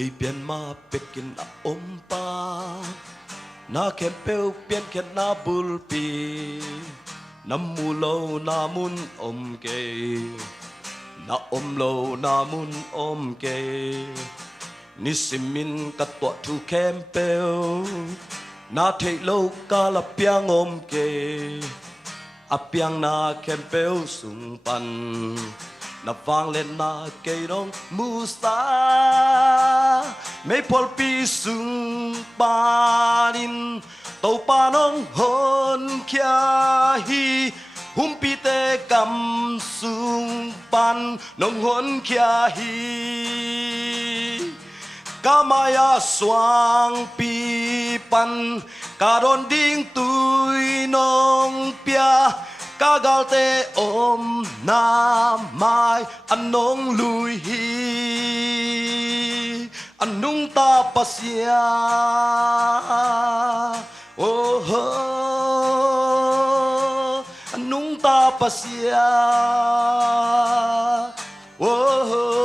lấy biển ma pekin na ompa na kempeu pian ken na bulpi nam mulo na mun omke na omlo na mun omke ni simin katwa tu kempeu na thei lo kala piang omke apiang na kempeu sung pan na vang lên na cây đông musa mấy pol pi sung panin tàu pa nong hôn kia hi hum pi te kam sung pan nong hôn kia hi kamaya swang pi pan karon ding tui nong pia kagal te om na mai anong lui hi anung ta pasya oh anung ta pasya oh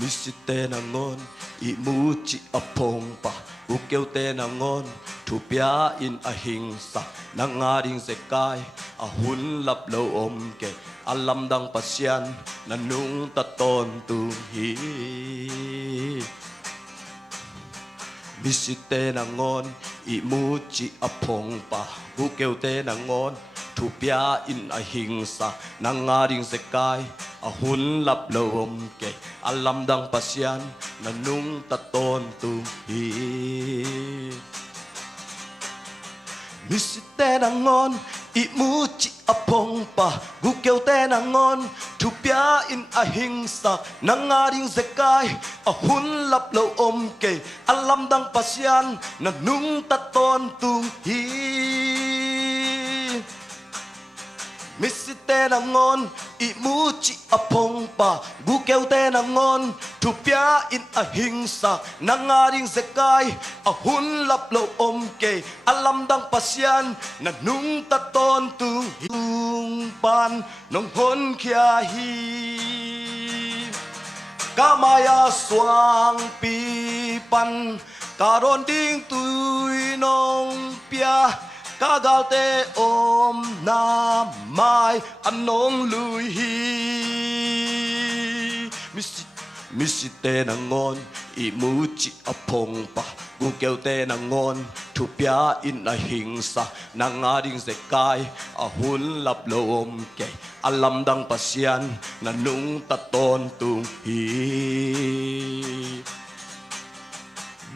misite nangon imuchi apong pa ukeu te nangon thupia in ahingsa nangaring sekai ahun lap lo om ke alam dang pasyan nanung taton tu hi bisite nangon imuchi apong pa ukeu te nangon thupia in ahingsa nangaring sekai ahun lap lo om ke alam dang pasyan nanung taton tu hi misite nangon imuchi apong pa gukeu te nangon thupia in ahingsa nangaring sekai ahun lap lo om ke alam dang pasyan nanung taton tu hi misite nangon imuchi apong pa gukeu te nangon thupia in ahingsa nangaring sekai ahun lap lo om ke alam dang pasyan nanung taton tu hung pan nong hon kia hi kamaya swang pi pan karon ding tui nong pia kagal te om na mai anong lui hi misite nangon imuchi apong pa gukeu te nangon thupia in ahingsa nangaring sekai ahun lap lo om ke alam dang pasyan nanung taton tung hi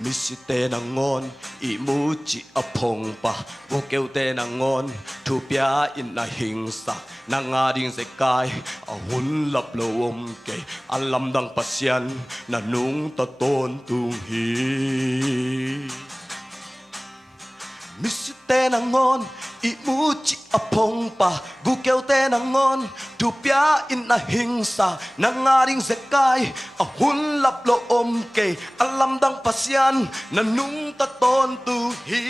misite nangon imuchi apong pa gukeu te nangon thupia in ahingsa nangaring sekai ahun lap lo om ke alam dang pasyan nanung taton tung hi misite nangon imuchi apong pa gukeu te nangon thupia in ahingsa nangaring sekai ahun lap lo om ke alam dang pasyan nanung taton tu hi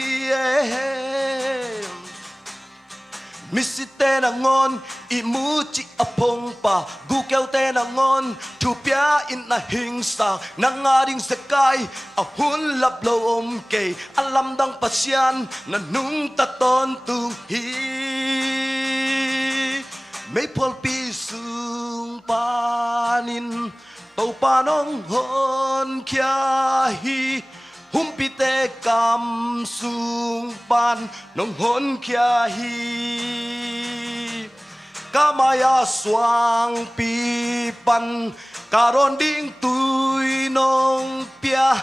misite nangon imuchi apong pa gukeu te nangon thupia in ahingsa nangaring sekai ahun lap lo om ke alam dang pasyan nanung taton tu hi mấy pol pi sung panin tàu pa nong hon kia hi hum pi te kam sung pan nong hon kia hi kamaya swang pi pan karon ding tui nong pia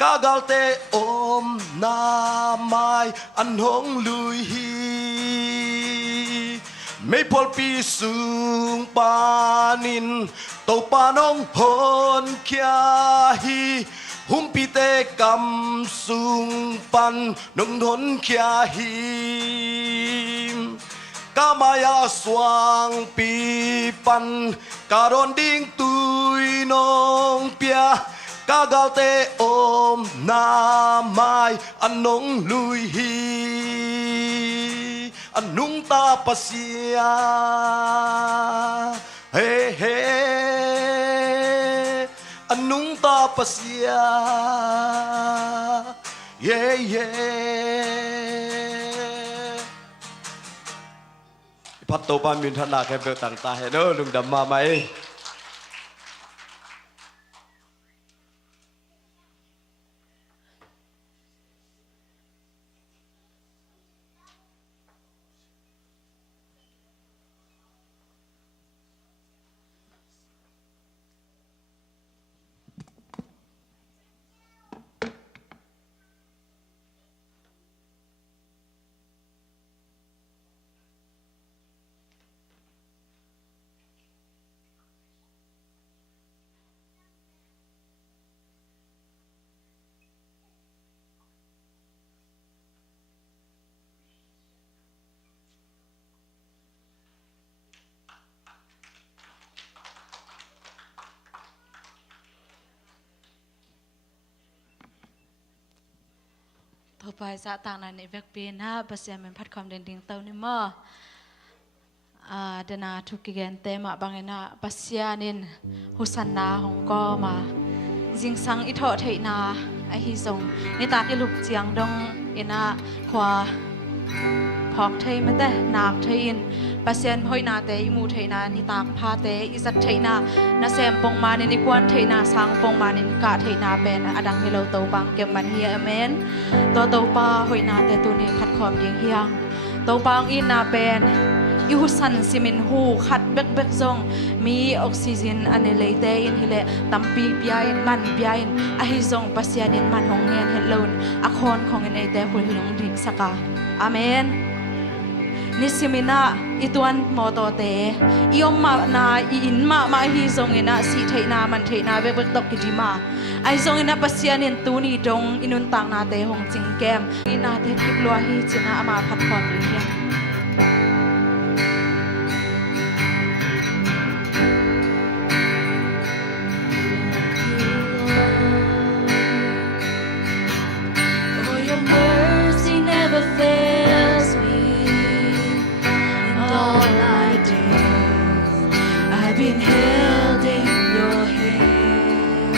kagal te om na mai anong lui hi mấy pol pi sung panin tàu pa nong hon kia hi hum pi te kam sung pan nong hon kia hi kamaya swang pi pan karon ding tui nong pia kagal te om na mai anong lui hi anung ta pasya hey hey pasia yeah yeah พัดโตปามินธนาแค่เบลต่างตาเห็นเนอะลุงดำมาไหมต่อไปจะต่างนั้นในเวกปีนะภาษาเมืองพัดความเด่นดิ่งเต้านี่มั้งเดนาทุกกิเกนเตมาบางเนะภาษานินหุสันนาของก็มาจิงสังอิทอเทนาไอฮิซงนี่ตากิลุกเจียงดงเอ็นะขวาพอกเทมันแต่นักเทอินภาษาหอยนาเตอิมูเทนานี่ตากพาเตอิสัตเทนานาเซมปงมานิกวนเทนาสังปงมานิกาเทนาเป็นอดังเฮโลโตบังเก็บมันเฮียเมนตัวโตปาหอยนาเตตุนีขัดขอบยิงเฮียงโตปังอินนาเป็นยูสันซิมินหูขัดเบกเบกซงมีออกซิเจนอันเลเตอินฮิเลตัมปีบยายมันบยายอหิซงปัสยานินมันหงเงินเฮลนอคอนของเงินเตหุลหิลงดิกสกาอาเมนนิสิมินาอิตวันมอโตเตยอมมานาอินมาฮิซงเงินสีเทนามันเทนาเบกเบกตกกิจิมาไอซงเงินปัสยานินตูนีดงอินุนตังนาเตหงจิงแกมอินาเตคิกลัวฮิจินาอามาพัดความเฮียBeen held in your hand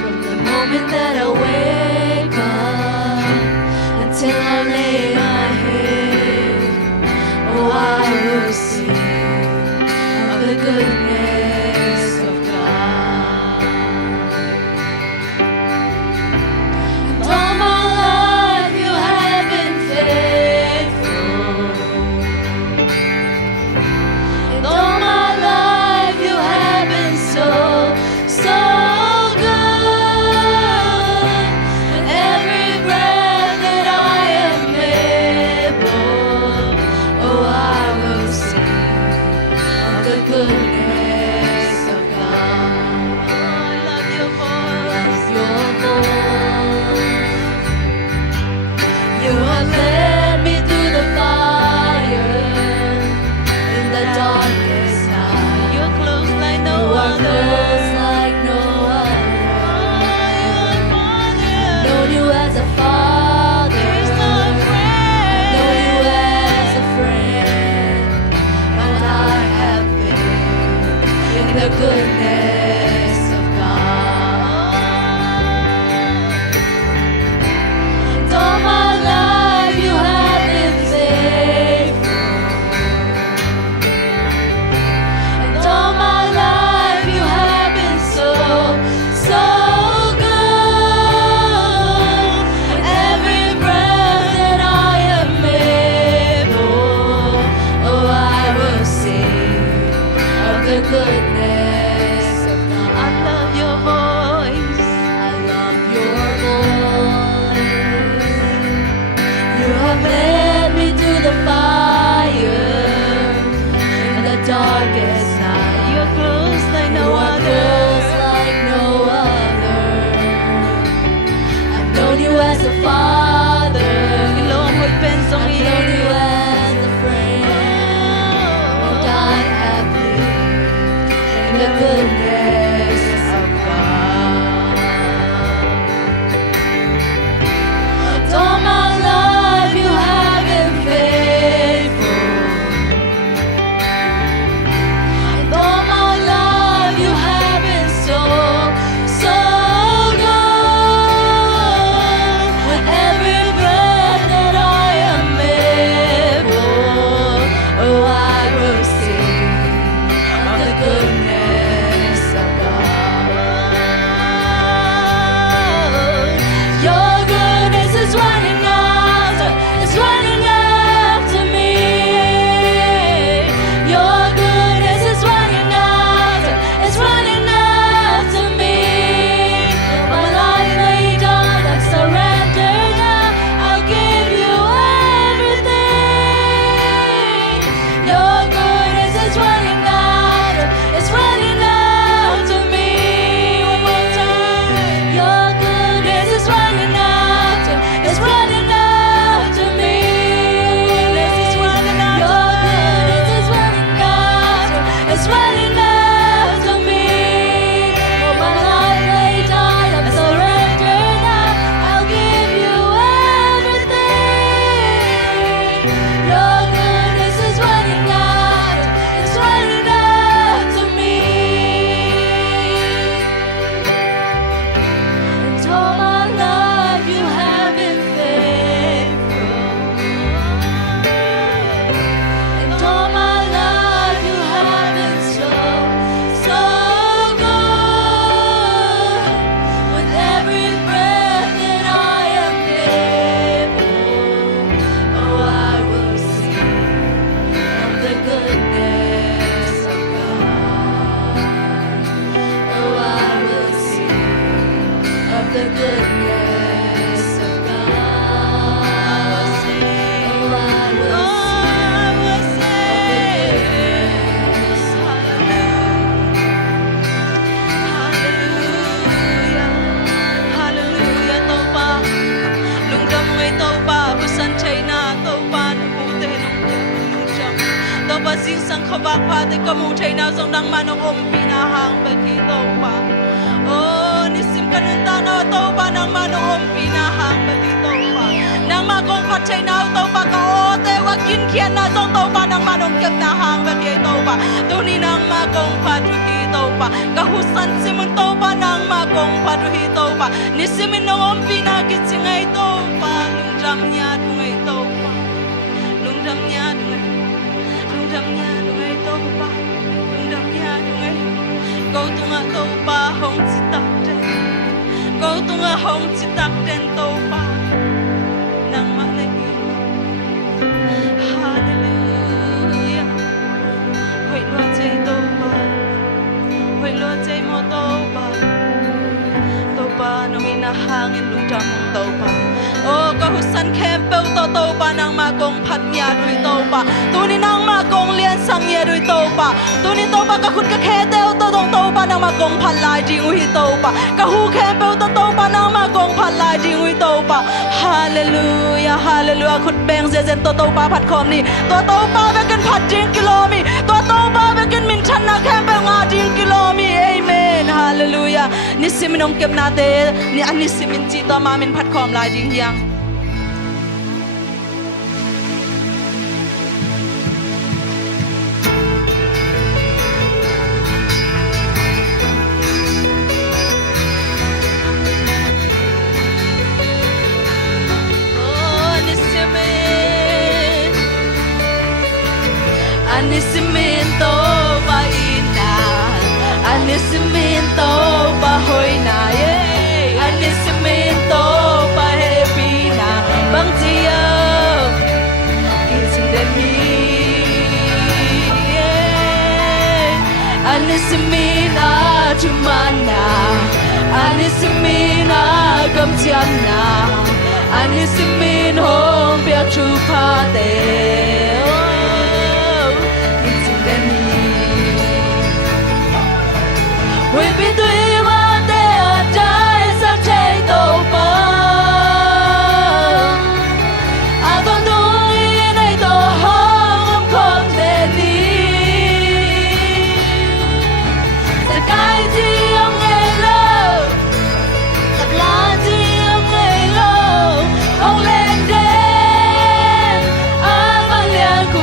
from the moment that I wake up until I lay my head. Oh, I will sing of the goodness of God. And all my life you have been faithful. And all my so good. And every breath that I am able, oh, I will sing of the goodness of God. Oh, I love your voice, your voice. You have led me through the fire in the darkest night. You're close like no other. Close like no other. Known you as a father. Known you as a friend. And I have been in the goodness of God. And all my life you have been faithful. And all my life you have been so good. And every breath that I am able, oh, I will sing of the goodness of God. I love your voice. I love your voice. You have led me through the fire in the darkest night. You're close like no other. Close like no other. I've known you as a father. I've known you as a friend. And I have lived in the goodness of God. And all my life you have been faithful. And all my life you have been so goodness of God. I will sing. Oh, I will Sing sang khabak pa te kamu thaina song dang manong om pinahang baki to pa oh nisim kanun ta na to pa nang manong om pinahang baki to pa nang magong phat thaina to pa ka o te wa kin khian na song to pa nang manong kyap na hang baki to pa tu ni nang magong phat hi to pa ka husan simun to pa nang magong phat hi to pa nisimin no om pinakit singai to pa lung jam nya tu ngai to pa lung jam nya tu ngai đam nha đuôi tàu ba đam nha đuôi câu tung à tàu ba hồng chỉ tắc đen câu tung à hồng chỉ tắc đen tàu ba nang mà này hallelujah hội loa chơi tàu ba hội loa chơi mô tàu ba nông ina hangin lung trầm tàu ba oh có husan kem bêu tàu ba nang mà gong phat nhà đuôi tàu ba tu ni nang mà gong liên sang nhà đuôi tàu ba tu ni tàu ba ka khut ka khe teo tàu ba nang mà gong phat lai ding ui tàu ba ka hu kem bêu tàu ba nang mà gong phat lai ding ui tàu ba hallelujah hallelujah khut beng zen tàu ba phat khom ni tàu ba ve kan phat ding kilo mi tàu ba ve kan min chan na kem bêu nga ding kilo mi amen hallelujah ni siminong kem na te ni an ni simin chi to ma min phat khom lai ding hiang Anisiminto ba ina Anisiminto ba hoy na ye Anisiminto ba happy na bang tiyo Kising den mi Anisimina chumana Anisimina gamtiana Anisimin hong bia chupa te We've been doing what they are trying to take over. I don't know in a home company. The guy young and low, the blind young and low. Oh, let them, I'm a young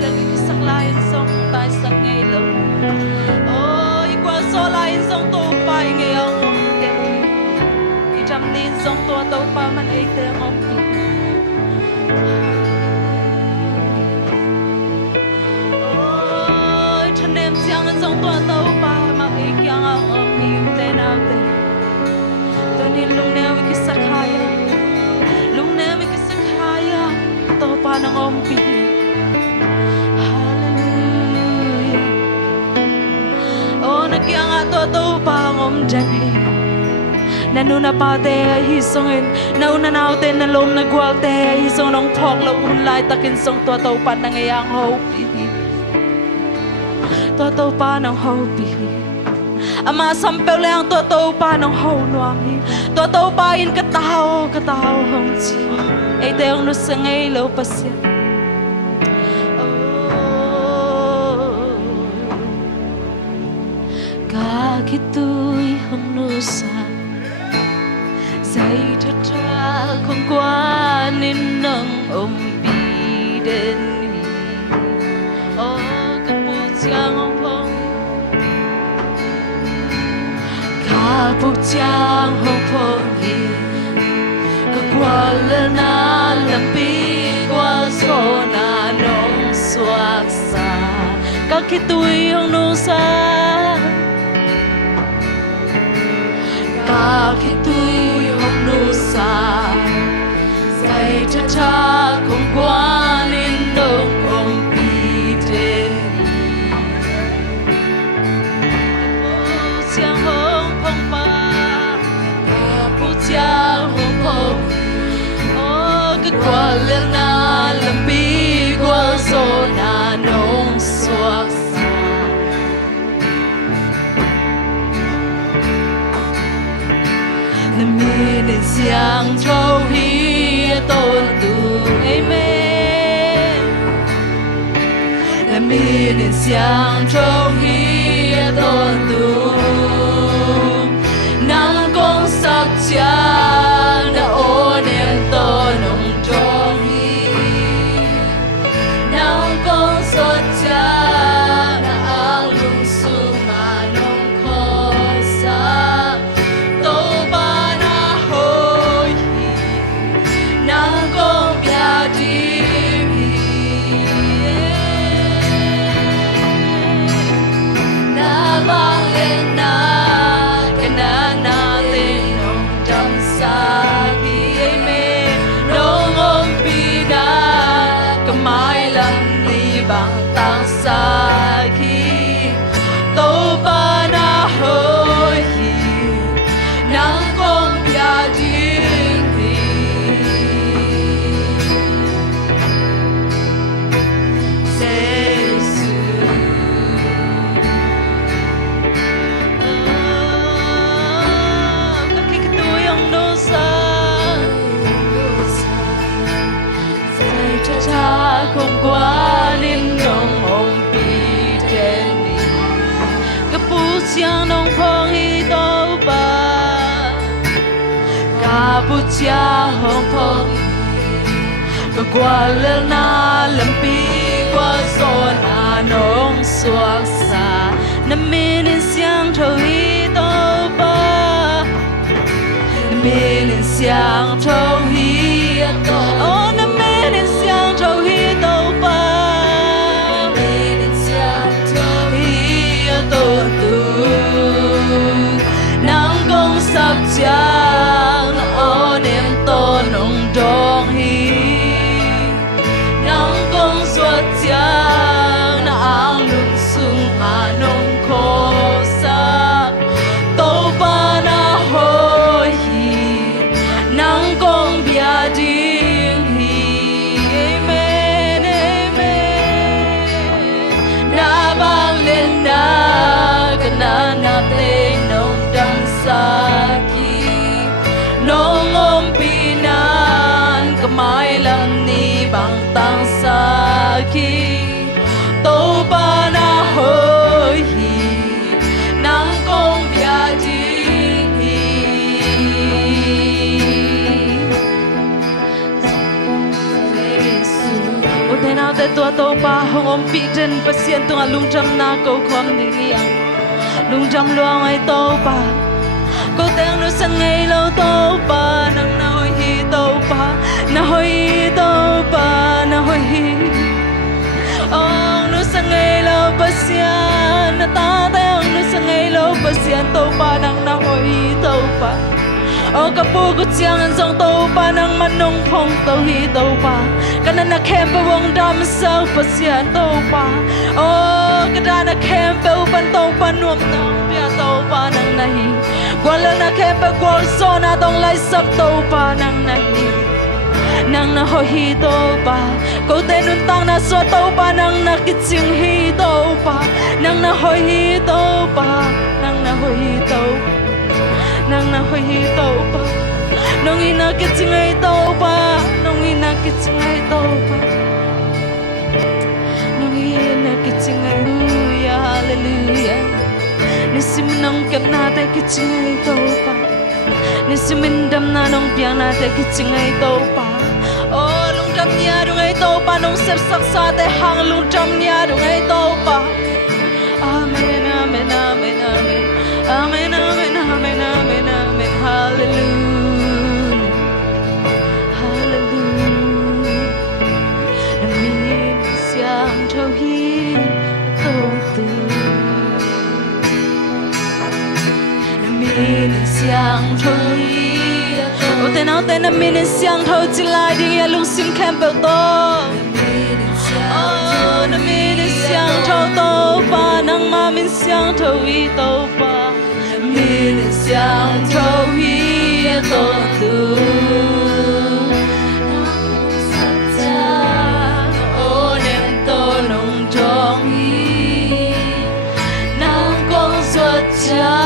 lên cái sắc lai sông tai sắc ngày lâu ôi qua số lai sông tô bay ngày ông đêm đi trăm niên sông tô tô pa man ấy tên ông ôi thân em xiang sông tô tô pa mà ấy kyang ông hiu tên nào tên tôi nên lung neo cái sắc hai lung neo cái sắc hai tô pa nang ông pi Nakianga to pa ngom jani nanuna pa te hi songin nauna naute na lom na gwal te hi song nong phok lo un lai takin song to pa nang yang ho pi to pa nang ho pi ama sampel lang to pa nang ho nuang hi to pa in ka tao hong chi ai te ong no sangai lo pasya khi tôi không nô xa dây thật ra không qua nên nâng ôm bi đến các bố cha ngông phong các bố cha ngông phong các qua lên na làm bi qua số na nông xoạc xa các khi tôi không nô xa cả khi tôi không nô xa dạy cha cha không qua nên đông ông bị trên bố cha không phong ba cả bố cha không phong cái quả lên na làm bi qua số na nông xoạc nên siang trâu hi tôn tu amen làm mi nên siang trâu hi tôn tu nắng công sắc cha na ô nên to nông trâu hi nắng công sắc cha na ang lung sung ma nông khó sa bằng tăng xa khi tô ba na hơi hi nắng con bia điên hi Giêsu các khi tôi ông nô sa dạy cha cha không qua Siang nong phong hi to ba cả bút cha hong phong và qua lên na làm pi qua son à nong xoạc xa nằm bên siang trâu hi to ba nằm bên siang trâu hi to nằm bên siang trâu hi to ba sắp chang ô niệm to nồng tròn hi nắng nào để tua tàu pa hong om pi den pasien tung alung jam na ko khom ding yang lung jam luang ai tàu pa cô teng nu sang ngày lâu tàu pa nang na hoi hi tàu pa na hoi tàu pa na hoi hi ông nu sang ngày lâu pasien na ta teng nu sang ngày lâu pasien tàu pa nang na hoi tàu pa o kapu ko chiang an song tàu pa nang manong phong tàu hi tàu pa kana na kem pa wong dam sao pasien tàu pa o kada na kem pa upan tàu pa nuam nang pia tàu pa nang na hi Wala na kepa kwa so na dong lai sap tàu pa nang na hi nang na ho hi tàu pa ko te nun tang na so tàu pa nang na kiching hi tàu pa nang na ho hi tàu pa nang na ho hi tàu nang na ho hi tàu pa nong ina kiching ai tàu pa nong ina kiching ai tàu pa nong ina kiching ai hallelujah Nisiminang kem na te kicingay tàu pa Nisimindam na nong piang na te kicingay tàu pa Oh lung jam niya dung ay tàu pa nong sep sak sa te hang lung jam niya dung ay tàu pa Amen amen amen amen Amen amen amen amen amen Hallelujah Hallelujah Namin siyang tauhid tàu tư Mình xiang thôi, ô tên áo tên là mình xiang thôi chỉ lại đi nghe lung sim kem bèo to, ô là mình xiang thôi to pa nang ma mình xiang thôi to pa, mình xiang thôi to tu, ô nem to nong trong hi, nang con suốt cha.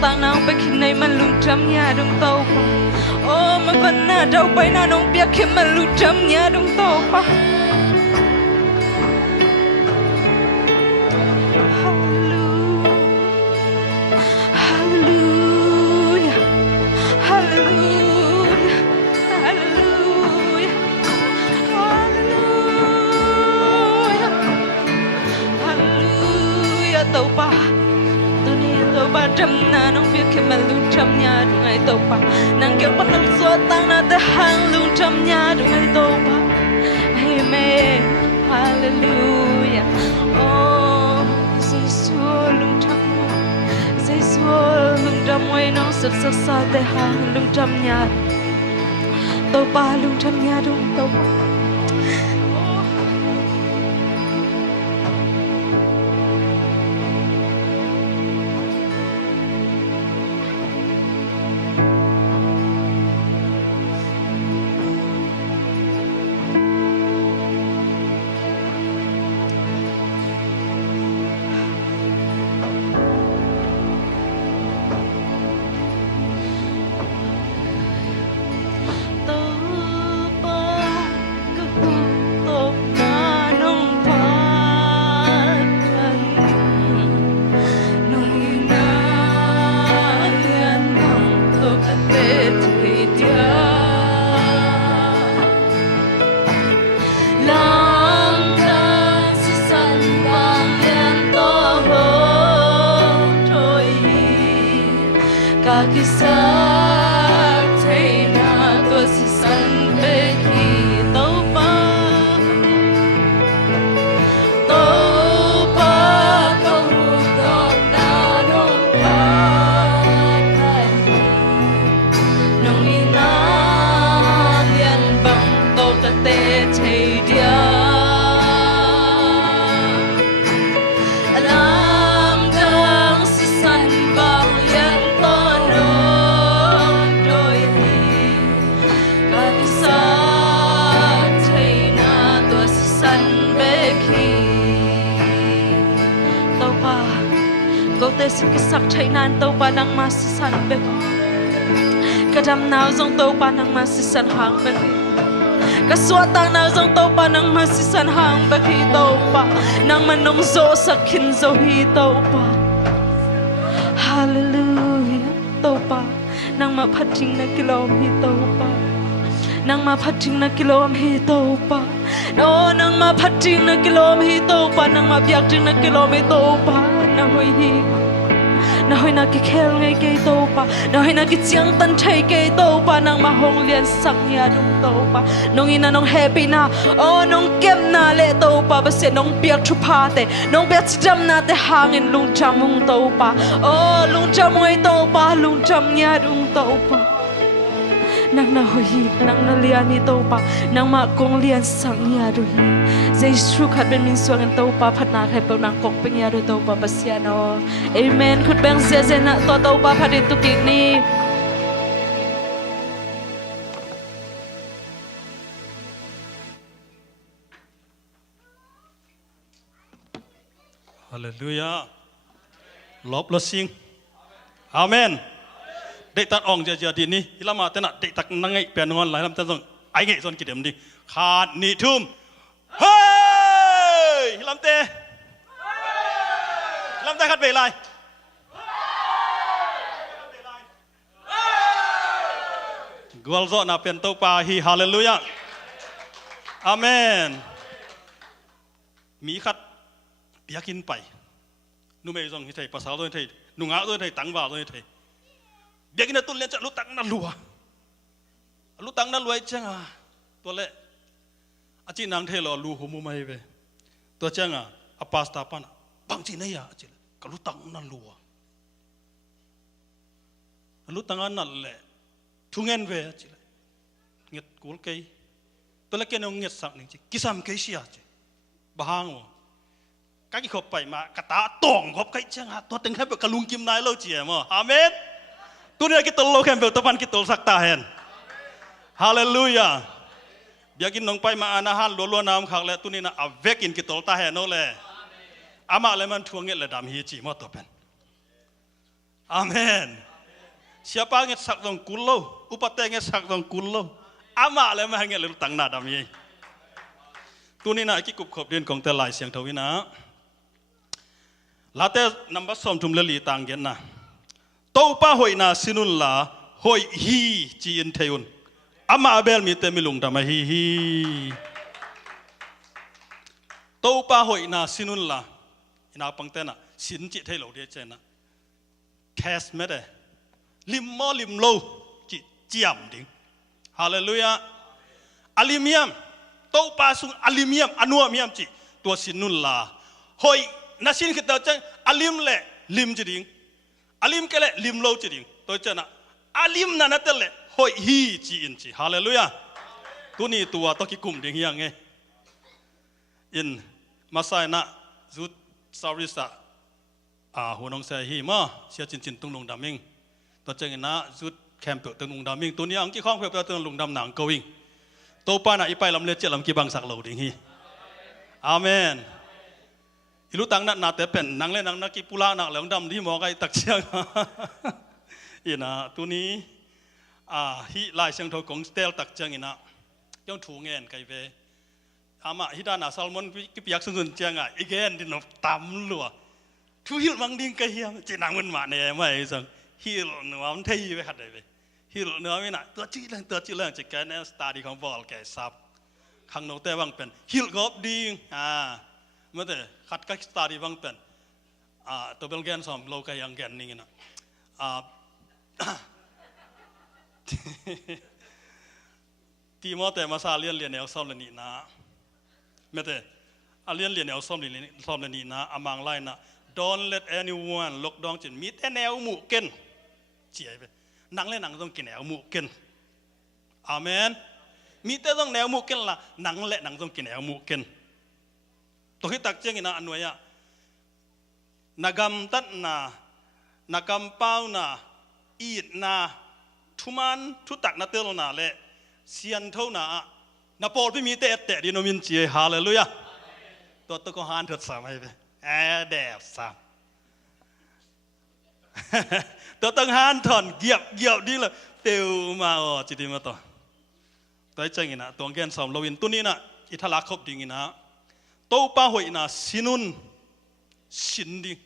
Tang nang pe khin nei man lung tram nya dong tàu pa ô mà vẫn na đâu bay na nong bia khem man lung tram nya dong tàu pa Hallelujah Hallelujah trầm na nông việc khi mà lung trầm nhà đúng ngày tàu pa nàng kéo bắt nông xóa tăng na tới hàng lung trầm nhà đúng ngày tàu pa Amen Hallelujah Oh Giêsu lung trầm Giêsu lung trầm ngoài nông sực sực sa tới hàng lung trầm nhà tàu pa lung trầm nhà đúng tàu pa Kisah Taina tua si san beki tau pa kau hudok na nong pa nong ina lian bang tau ta te chei dia alam dang si san bang lian Kau te si kisak chay nan tau pa nang masisan bek Kadam nao zong tau pa nang masisan hang bek Kaswatang nao zong tau pa nang masisan hang bek hi tau pa Nang manong zo sakin zo hi tau pa Hallelujah tau pa Nang mapating na kilom hi tau pa Nang mapating na kilom hi tau pa Oh nang mapating na kilom hi tau pa Nang mabiyak ting na kilom hi tau pa Na hoi hi Na hoi na ki khel ngay kay tau pa Na hoi na ki chiang tan chay kay tau pa Nang mahong lian sak niya nung tau pa Nung ina nung happy na Oh nung kem na le tau pa Basi nung biyak chupate Nung biyak chidam na te hangin lung chamung tau pa Oh lung chamung ay tau pa Lung cham niya nung tau pa Nang na hoi Nang na lian ni tau pa Nang ma kong lian sak niya ru hi Giêsu khát bên mình xuống anh tàu pa phát nát hay bao nàng cọc bên nhà rồi tàu pa basiano Amen khut beng zia zia na to tàu pa phát đi tu kik ni Hallelujah lop lo sing Amen để tắt ong giờ giờ đi ni ilama tên là để tắt năng ngay bèn ngon lại làm tên rồi ai ngay son kỷ điểm đi khát nị thum hey làm tê khát về lại Gwal zo na pen tau pa hi hallelujah Amen mi khát biakin pai nu mei zong hi thei pasal rồi thei nu ngã rồi thei tang vào rồi thei biakin na tul len cha lu tang na lua chang àตัวเละอาจีนางเทลอลูหูมุไม่เวตัวเจ้างอ่ะอปาสตาปันบางจีนี่อ่ะอาจีก็รู้ตังนั่นลัวรู้ตังนั่นแหละทุ่งเงินเวอาจีเงียดกูลเกยตัวเล็กเนี่ยเงียดสักหนึ่งจีกิสามเกยเสียจีบ้างวะก็กี่ขบไปมากระตาตองขบเกยเจ้างอ่ะตัวตึงแค่แบบกระลุงกิมนายเล่าเจี๋ยมั้งอาเมนตัวเนี่ยกิตโลแค่แบบตัวพันกิตโลสักตาเห็นฮาเลลูยาbiakin nong pai ma anahan lo nam khak le tunina avekin ki tol ta he no le ama le man thuang le dam hi chi mo to pen amen siapa nget sak dong kulo upate nget sak dong kulo ama le ma nget le tang na dam hi tunina ki kup khop din kong te lai siang thawina late number som thum le li tang gen na to pa hoina sinun la hoi hi chi in theun Ama abel mi te milung dama hi hi. Tau pa hoi na sinun la ina pang te na sin chi thei lo de chen na. test ไม่ได้ลิมมอลิมโลจิเจียมดิ่งฮาเลลูยาอลิเมียมโตปาสุงอลิเมียมอนัวเมียมจิตัวสินุนลาหอยนัสินคิดตัวจังอลิมเล่ลิมจิดิ่งอลิมก็เล่ลิมโลจิดิ่งตัวจังนะอลิมนั่นนั่นเล่หอยฮีจีอินจิฮาเลลูยาตัวนี้ตัวตัวกิกุมดิ่งยังไงอินมาใส่นะจุดสาริสะหัวน้องเสียฮีมาเสียจินตุงลงดำมิงตัวจังนะจุดแคมเปตุงลงดำมิงตัวนี้อังกี้ข้องเพื่อตุงลงดำหนังกวิ่งตัวป้าน่ะอีไปลำเลียเจลำกีบังสักเหล่าดิ่งฮีอาเมนอิลุตังนัดนาแต่เป็นนังเล่นนังนักกีฬานักเหลืองดำที่มองไอ้ตักเชียงอินะตัวนี้ฮิลายเชียงทองสเตลตักเชียงอินะย่อมถูเงินไกเวอามาฮิดานาซัลมอนกิปยักษุนเชียงอีเกนดินตำลัวทุฮิลมังดิงไกเฮียจีนังมันมาเนี่ยไม่สังฮิลเนื้อมันเที่ยไปขัดเลยฮิลเนื้อไม่น่ะตัวจีเรื่องจะแกนสตาร์ดีของบอลแกซับข้างนอกแต่บางเป็นฮิลกอบดิงเมื่อแต่ขัดกับสตาร์ดีบางเป็นตัวเป็นแกนสอมโลกยังแกนนี่นะที่มอแต่มาซาเลียนเรียนแนวซ้อมเลยนี่นะเมื่อแต่เรียนแนวซ้อมเลยนี่นะอามังไล่นะ Don't let anyone look down จินมีแต่แนวหมู่เกินเจียไปนังเล่นนังต้องกินแนวหมู่เกินอาเมนมีแต่ต้องแนวหมู่เกินละนังเล่นนังต้องกินแนวหมู่เกินตัวที่ตักเจียงนะอันนู้นอะนักำตัดนะนักำเป้านะอีดนะทุมันทุตักนัดเตลนะเล่เสียนเท่านะนับปอลพี่มีแต่ดิโนมินเจียฮาเลลูยาตัวตะก็หานเถิดสามไปแดดสามตัวตั้งหานถอนเกี่ยวดีเลยเตียวมาจิตมาต่อตัวจังอินะตัวแกนสอมโลวินตัวนี้นะอิทาลักขบดิ่งอินะโตป้าหอยนะสินุนสินดิ่ง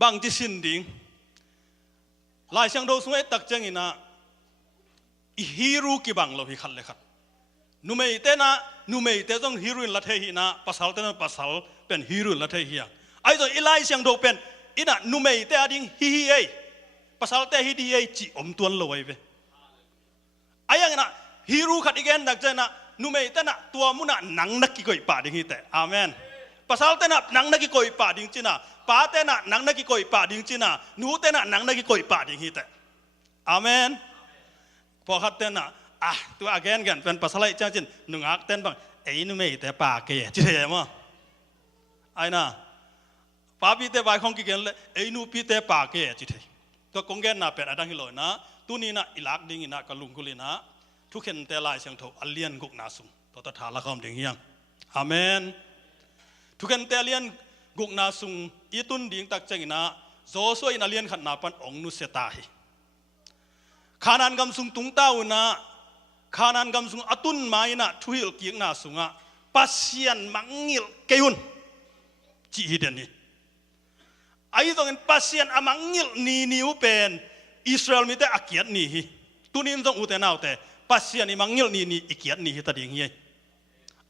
บางที่สินดิ่งลายเชียงโดสมัยตักจังอินะฮีโร่กี่บังเราพิคันเลยครับนุ่มเตนะนุ่มเตต้องฮีโร่ละเทหินะภาษาเตนะภาษาเป็นฮีโร่ละเทหิยังไอ้ตัวอีไลเชียงโดเป็นอินะนุ่มเตอดิ่งฮีเอภาษาเตฮีดีเอจีอมตัวลอยไปไอ้ยังนะฮีโร่ขัดอีกแกนตักจังนะนุ่มเตนะตัวมุนะหนังนักกี่ก่อยป่าดิ่งฮิตแต่อาเมนภาษาเตนะหนังนักกี่ก่อยป่าดิ่งจีน่ะป้าเตนะหนังนักกี่ก่อยป่าดิ่งจีน่ะหนูเตนะหนังนักกี่ก่อยป่าดิ่งฮิตแต่อาเมนพอขัดเต้นนะตัวอาแกนกันเป็นภาษาอะไรจ้าจินหนุ่งอักเต้นบ้างไอ้นุ่มไม่แต่ป่าเกยจิเดียมั้งไอ้น่ะป้าพี่แต่ใบของกิเกนเลยไอ้นุ่มพี่แต่ป่าเกยจิเดียตัวกงแกนน่ะเป็นอะไรที่ลอยนะตัวนี้น่ะอิลักดิ่งน่ะกะลุงกุลีนะทุกเห็นแต่ลายเสียงโถอัลเลียนกุกนาสุงตัวตถาละครดิ่งยังอาเมนทุกเห็นแต่เลียนกุกนาสุงอีตุนดิ่งตักเจงินะโซสวยน่ะเลียนขันนาปันองนุเสตาฮีขานันกำสุงตุงเต้านะขานันกำสุงอตุนไม้นะทุยเกียงนาสุงะปัสยันมังงิลเกยุนจีฮิเดนี่ไอ้ตรงนั้นปัสยันอมังงิลนีนิวเป็นอิสราเอลมีแต่อักเกียรนี่ตุนินต้องอุตนาแต่ปัสยันอมังงิลนี่อักเกียรนี่ตัดอย่างเงี้ย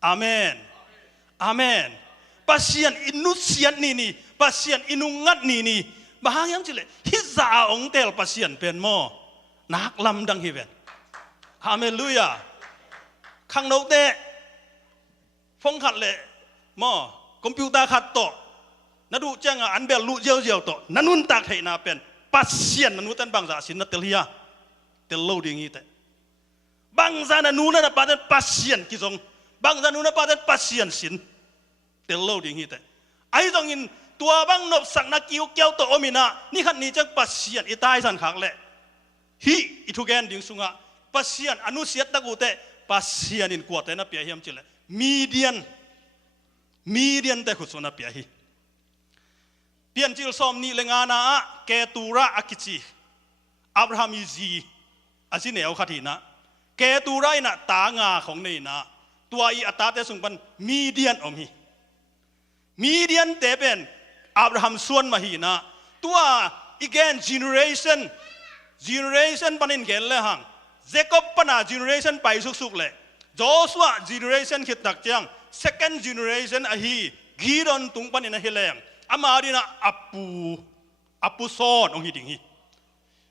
อาเมนอาเมนปัสยันอินุสยันนี่ปัสยันอินุงัดนี่บางอย่างจิเลยฮิซาองเตลปัสยันเป็นหม้อนักลำดังฮิเวนฮาเลลูยาข้างนอกเตะฟงขัดเลยหม้อคอมพิวเตอร์ขัดโตนัดูเจ้าอันเบลลุเจียวโตนันุนตักให้นาเป็นปัสเซียนนันุตันบางจากสินนัตเตลียเตลโลดิ่งฮีเตบางจากนันูนั่นปาเป็นปัสเซียนกิจงบางจากนันูนั่นปาเป็นปัสเซียนสินเตลโลดิ่งฮีเตไอ้ตรงนี้ตัวบางนบสักนักกิ้วเกี่ยวโตอมินานี่ขัดนี้จังปัสเซียนอีตายสันขักเลยฮีอิทุกแกนดิ่งสุงะปัสยันอนุเสียตะกูเตปัสยันอินกวดแต่นับเปียหิมจิเลมีเดียนแต่ขุดสุนับเปียหิเปลี่ยนจิลซอมนี่เลงานาเกตูระอากิจิอับราฮัมอีซีอาซิเนลขัดหินะเกตูระน่ะตางาของนี่นะตัวอีอัตตาเตสุงปันมีเดียนอมหิมีเดียนเตเป็นอับราฮัมส่วนมาหินะตัวอีกแกน generation ปันินเกลเลยหังเจคอบปนา generation ไปสุกๆเลยโจชัว generation คิดตักจัง second generation อะฮีกีดอนตุงปันินอะฮิเลงอามาดีนะอัปปู อปุโซนองฮิดิงฮี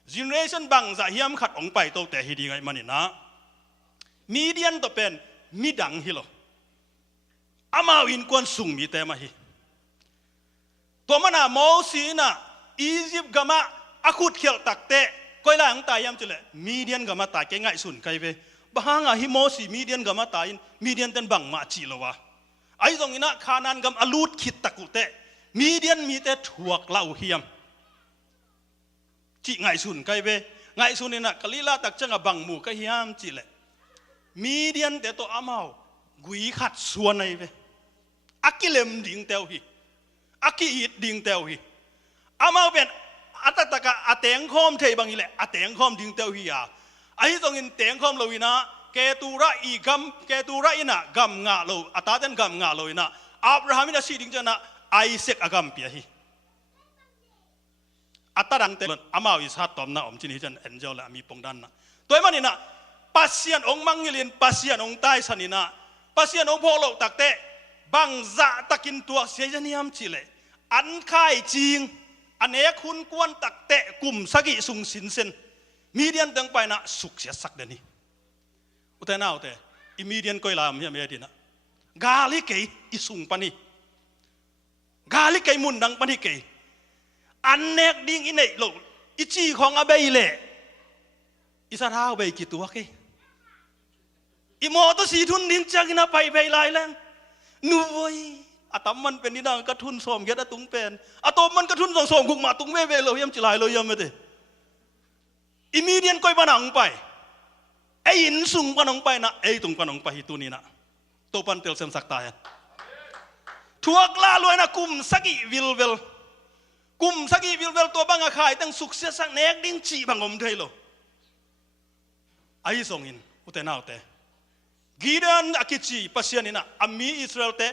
เจเนเรชันบังจะเฮียมขัดองไปโตแต่ฮิดิงไงมันนี่นะมีเดียนตัวเป็นมีดังฮิโลอามาวินกวนสุงมีแต่มาฮีตัวมันอะโมซีน่ะอียิปต์กามาอาคุดเขียวตักเตะก้อยล่างตายยามจุเลยมีเดียนกามาตายแกง่ายสุนไกเวบางอะฮิโมซีมีเดียนกามาตายมีเดียนเต็นบังมาจีโลวะไอ้ตรงนี้นะคานันกำอลูดขิดตะกุเตะมีเดียนมีแต่ถั่วเล่าเฮียมจีง่ายสุนไกเวง่ายสุนนี่นะกะลีลาตักจังบังหมู่ก็เฮียมจีเลยมีเดียนแต่ตัวอามากุยขัดส่วนไอ้เวอากิเลมดิ่งเตวฮีอากิอิดดิ่งเตวฮีอามาเป็นอัตตะกะอาเตงคอมเทบังอีแหละอาเตงคอมดิ่งเตวฮีอ่ะไอ้ตรงนี้เตงคอมเราวินะเกตูระอีกัมเกตูระอินะกัมงาโลอัตตาเดนกัมงาโลอินะอับราฮัมอินะสีดิ่งเจนะไอเซกอากัมเปียฮีอัตตาดังเตลอามาอิสฮัตตอมนะอมจินิจันเอ็นเจลละมีปงดันนะตัวมันนี่นะปัสยานองมังเงลินปัสยานองใต้สันนินะปัสยานองพอโลตักเตบังจะตะกินตัวเสียจนิยมจิเลอันค่ายจริงอันเอกคุณกวนตักเตะกลุ่มสกิสุงสินเซนมีเดียนตั้งไปนะสุขเสียสักเดนี่อุตส่าห์อุตส่าห์อิมีเดียนก็ยลามเฮียเมียดีนะกาลิเกยอิสุงปนีกาลิเกยมุนดังปนีเกยอันเนกดิ้งอินเนโลอิจีของอาเบยเล่อิสระอาเบยกี่ตัวเกยอิโมตุสีทุนดินจังนะไปเบยลายแรงนูเว้ยอาตมันเป็นนี่นางกระทุนสมเกียรติตุงเป็นอาตมันกระทุนสมกุกมาตุงเว่เลยยำจิลายเลยยำไม่ได้อิมีเดียนก้อยปนังไปไอ้อินสุงปนังไปนะไอ้ตุงปนังไปฮิตุนี่นะตัวปันเตลเซมสักตายทัวกลาลอยนะกุมสกิวิลเวลกุมสกิวิลเวลตัวบังอาคายตั้งสุขเสียสักเนกดิ้งจีบังอมเทยโลไอ้ส่งอินอุตเตนาอุตเตกีเดนอากิจีปัสยานินะอามีอิสราเอลเต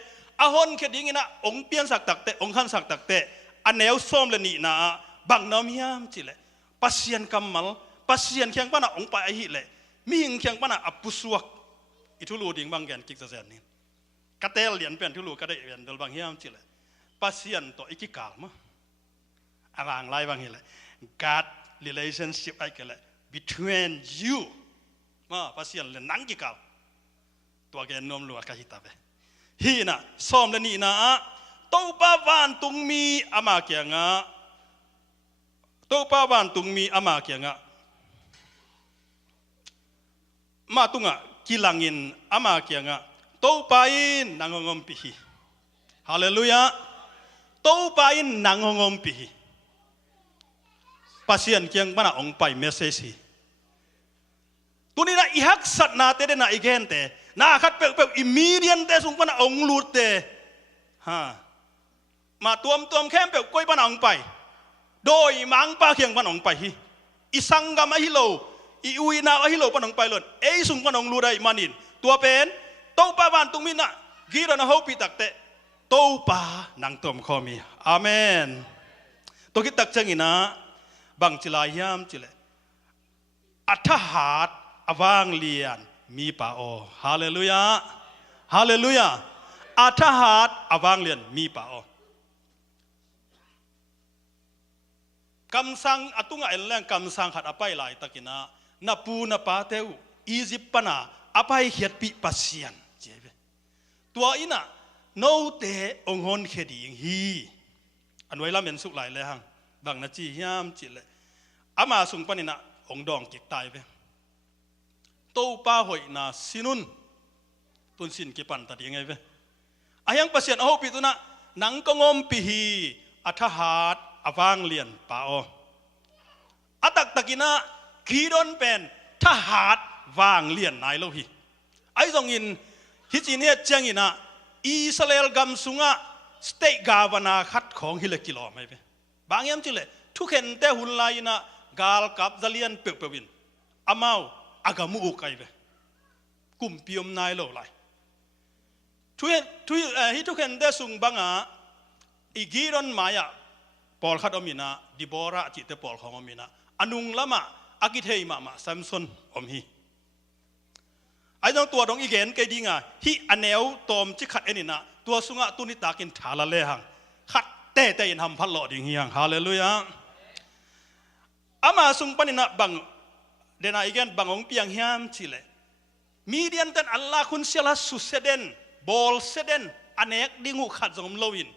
อาฮอนเคดิ้งนะองเปียนสักตักเตองขันสักตักเตอันเนวส้มเลนีนะบังน้ำยามจิเลปัสยานกัมมัลปัสยานเคียงปนะองไปไอหิเลมีหิงเคียงปนะอับปุสวกอิทุลูดิ่งบางแกนกิกเซนนี่กระเตลเหรียญเป็นทุลูกระเดเรียนเดลบางยามจิเลปัสยานตัวอิกิกาลมะอะไรไล่บางหิเล God relationship ไอเกล between you มาปัสยานเลนังกิกาลตัวแกนมลัวกะฮิตาเบฮีน่ะซ้อมแล้วนี่นะโตปาวานตุงมีอามาเกียงะโตปาวานตุงมีอามาเกียงะมาตุงะกิลังอินอามาเกียงะโตปาอินนางงมปิฮีฮาเลลูยาโตปาอินนางงมปิฮีปัสยันเกียงบ้านองไปเมสเซซีตัวนี้นะอีฮักสัตนาเตเดนะอีเกนเตน่าขัดเปลอิมีเดียนเตสุงปนะองลูดเตฮะมาตัวมแค่เปลก้อยปนะองไปโดยมังปาเคียงปนะองไปฮิอิสังกามะฮิโลอิอุยนาฮิโลปนะองไปเลยเอสุงปนะองลูดได้มานินตัวเป็นโตปาวันตุงมินะกีรนะฮอปิตักเตโตปานังตมคอมีอาเมนตัวกิตักจังอินะบังจิลายามจิเลอัฐหัดอวางเลียนมีป่าโอฮาเลลูยาฮาเลลูยาอาทหารอวางเลียนมีป่าโอกำสังอตุงเอลแรงกำสังขัดอภัยหลายตะกินะนับปูนับปาเตวอียิปต์นะอภัยเขียดปีปัสยันเจ็บตัวอินะโนเตองฮอนเขดีงฮีอันไว้ละเมนสุกหลายเลยฮังบังนาจียามจิเลอามาสุงปนินะองดองเก็กตายไปโตป้าหอยนาสินุนตุนสินกิปันตัดยังไงเว้อายังประเสริฐเอาปิตุนะนังก็งมปีฮีอัฐหัดอวางเลียนป่าโออัตักตะกินะขีดอนเป็นทหารวางเลียนนายโลหิไอ้ทรงอินฮิจิเนียเจงอินะอิสราเอลกัมสุงะสเตกาวนาขัดของฮิเลกิโลไม่เว้บางยามจิเลทุกเห็นแต่หุ่นลายนะกาลกับซาเลียนเปเปวินอามาอากามูอุกัยเวกุมพิมนายโลไลทุยฮิทุกคนได้ส่งบังอาอีกีรอนมายาปอลขัดอมินาดิบอระจิตเตปอลของอมินาอนุงละมาอากิเทยมาซัมซอนอมฮีไอ้ต้องตัวตรงอีเกนเกดิงาฮิอันเนวตอมจิขัดเอ็นินะตัวสุงะตุนิตากินทาละเลหังขัดเตยินทำพัลโลดิงฮีหังฮาเลลูยา อามาสุงปนินะบังเดนอีกันบังองเปียงเฮียมจิเลมีเดียนเต็นอัลลาคุณเสียละสุเสเดนบอลเสเดนอันเอกดิ้งุขัดจงมโลวิน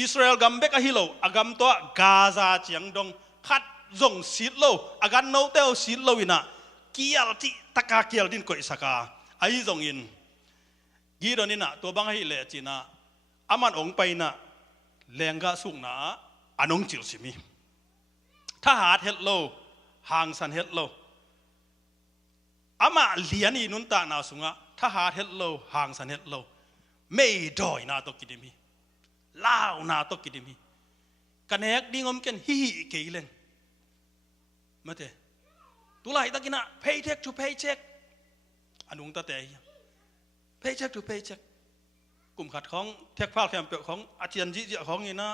อิสราเอลกัมเบกอะฮิโลอากำตัวกาซาเจียงดงขัดจงสิโลอากันโนเตลสิโลวินะเกียลที่ตะกาเกียลดินก็อิสกาไอจงอินกีดอนินะตัวบังฮิเลจินะอามันองไปนะแรงกะสุงนะอันองจิลสิมีถ้าหาเฮลโลห่างสันเฮลโลอามาเลียนีนุนตานาสุงะถ้าหาเฮลโลห่างสันเฮลโลไม่ดอยนาตกิดิมีลาวนาตกิดิมีกันเอกดิ้งอมกันฮิฮิเกยเลงมาเถอะตุลาอิตากินะ paycheck to paycheck อันนุงตาเตย paycheck to paycheck กลุ่มขัดของเทคพาลแคมเปญของอาเจียนจิเจของนี่นะ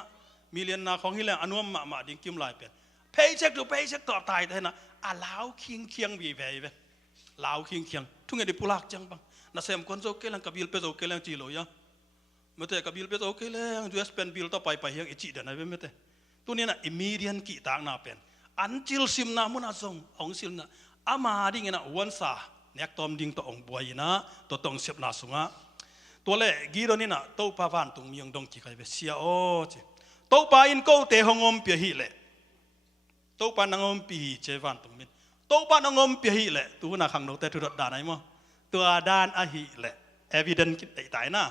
มีเรียนนาของฮิเลนอนุมมาดิ้งกิมลายเป็น paycheck to paycheck ต่อตายได้นะอาลาวเคียงบีไปไปลาวเคียงทุ่งเงินดิปุลักจังบังน่าเสียมคนโจเกลังกับบิลเปโจเกลังจีโลยะเมื่อแต่กับบิลเปโจเกลังยูเอสเป็นบิลต่อไปยังอิจิเดนอะไรเมื่อแต่ตัวนี้นะอิมีเดียนกีตางนาเป็นอันจิลซิมนามุนาซงองซิลนะอามาดิ้งนะวันซาเนกตอมดิ้งตัวองบวยนะตัวตองเสียบนาสุงะตัวเล่กีโรนี่นะโตปาวันตุงมีองดงจีใครเบเซียโอจิโตปาอินโกเตหงอมเปียฮิเล่โตปานงอมปีเจวันตุงมินโตปานงอมเปียฮิเล่ตัวน่ะขังโนเตทุดดานไหนมั้งตัวด้านอหิเล่ evidence กิตตายนะ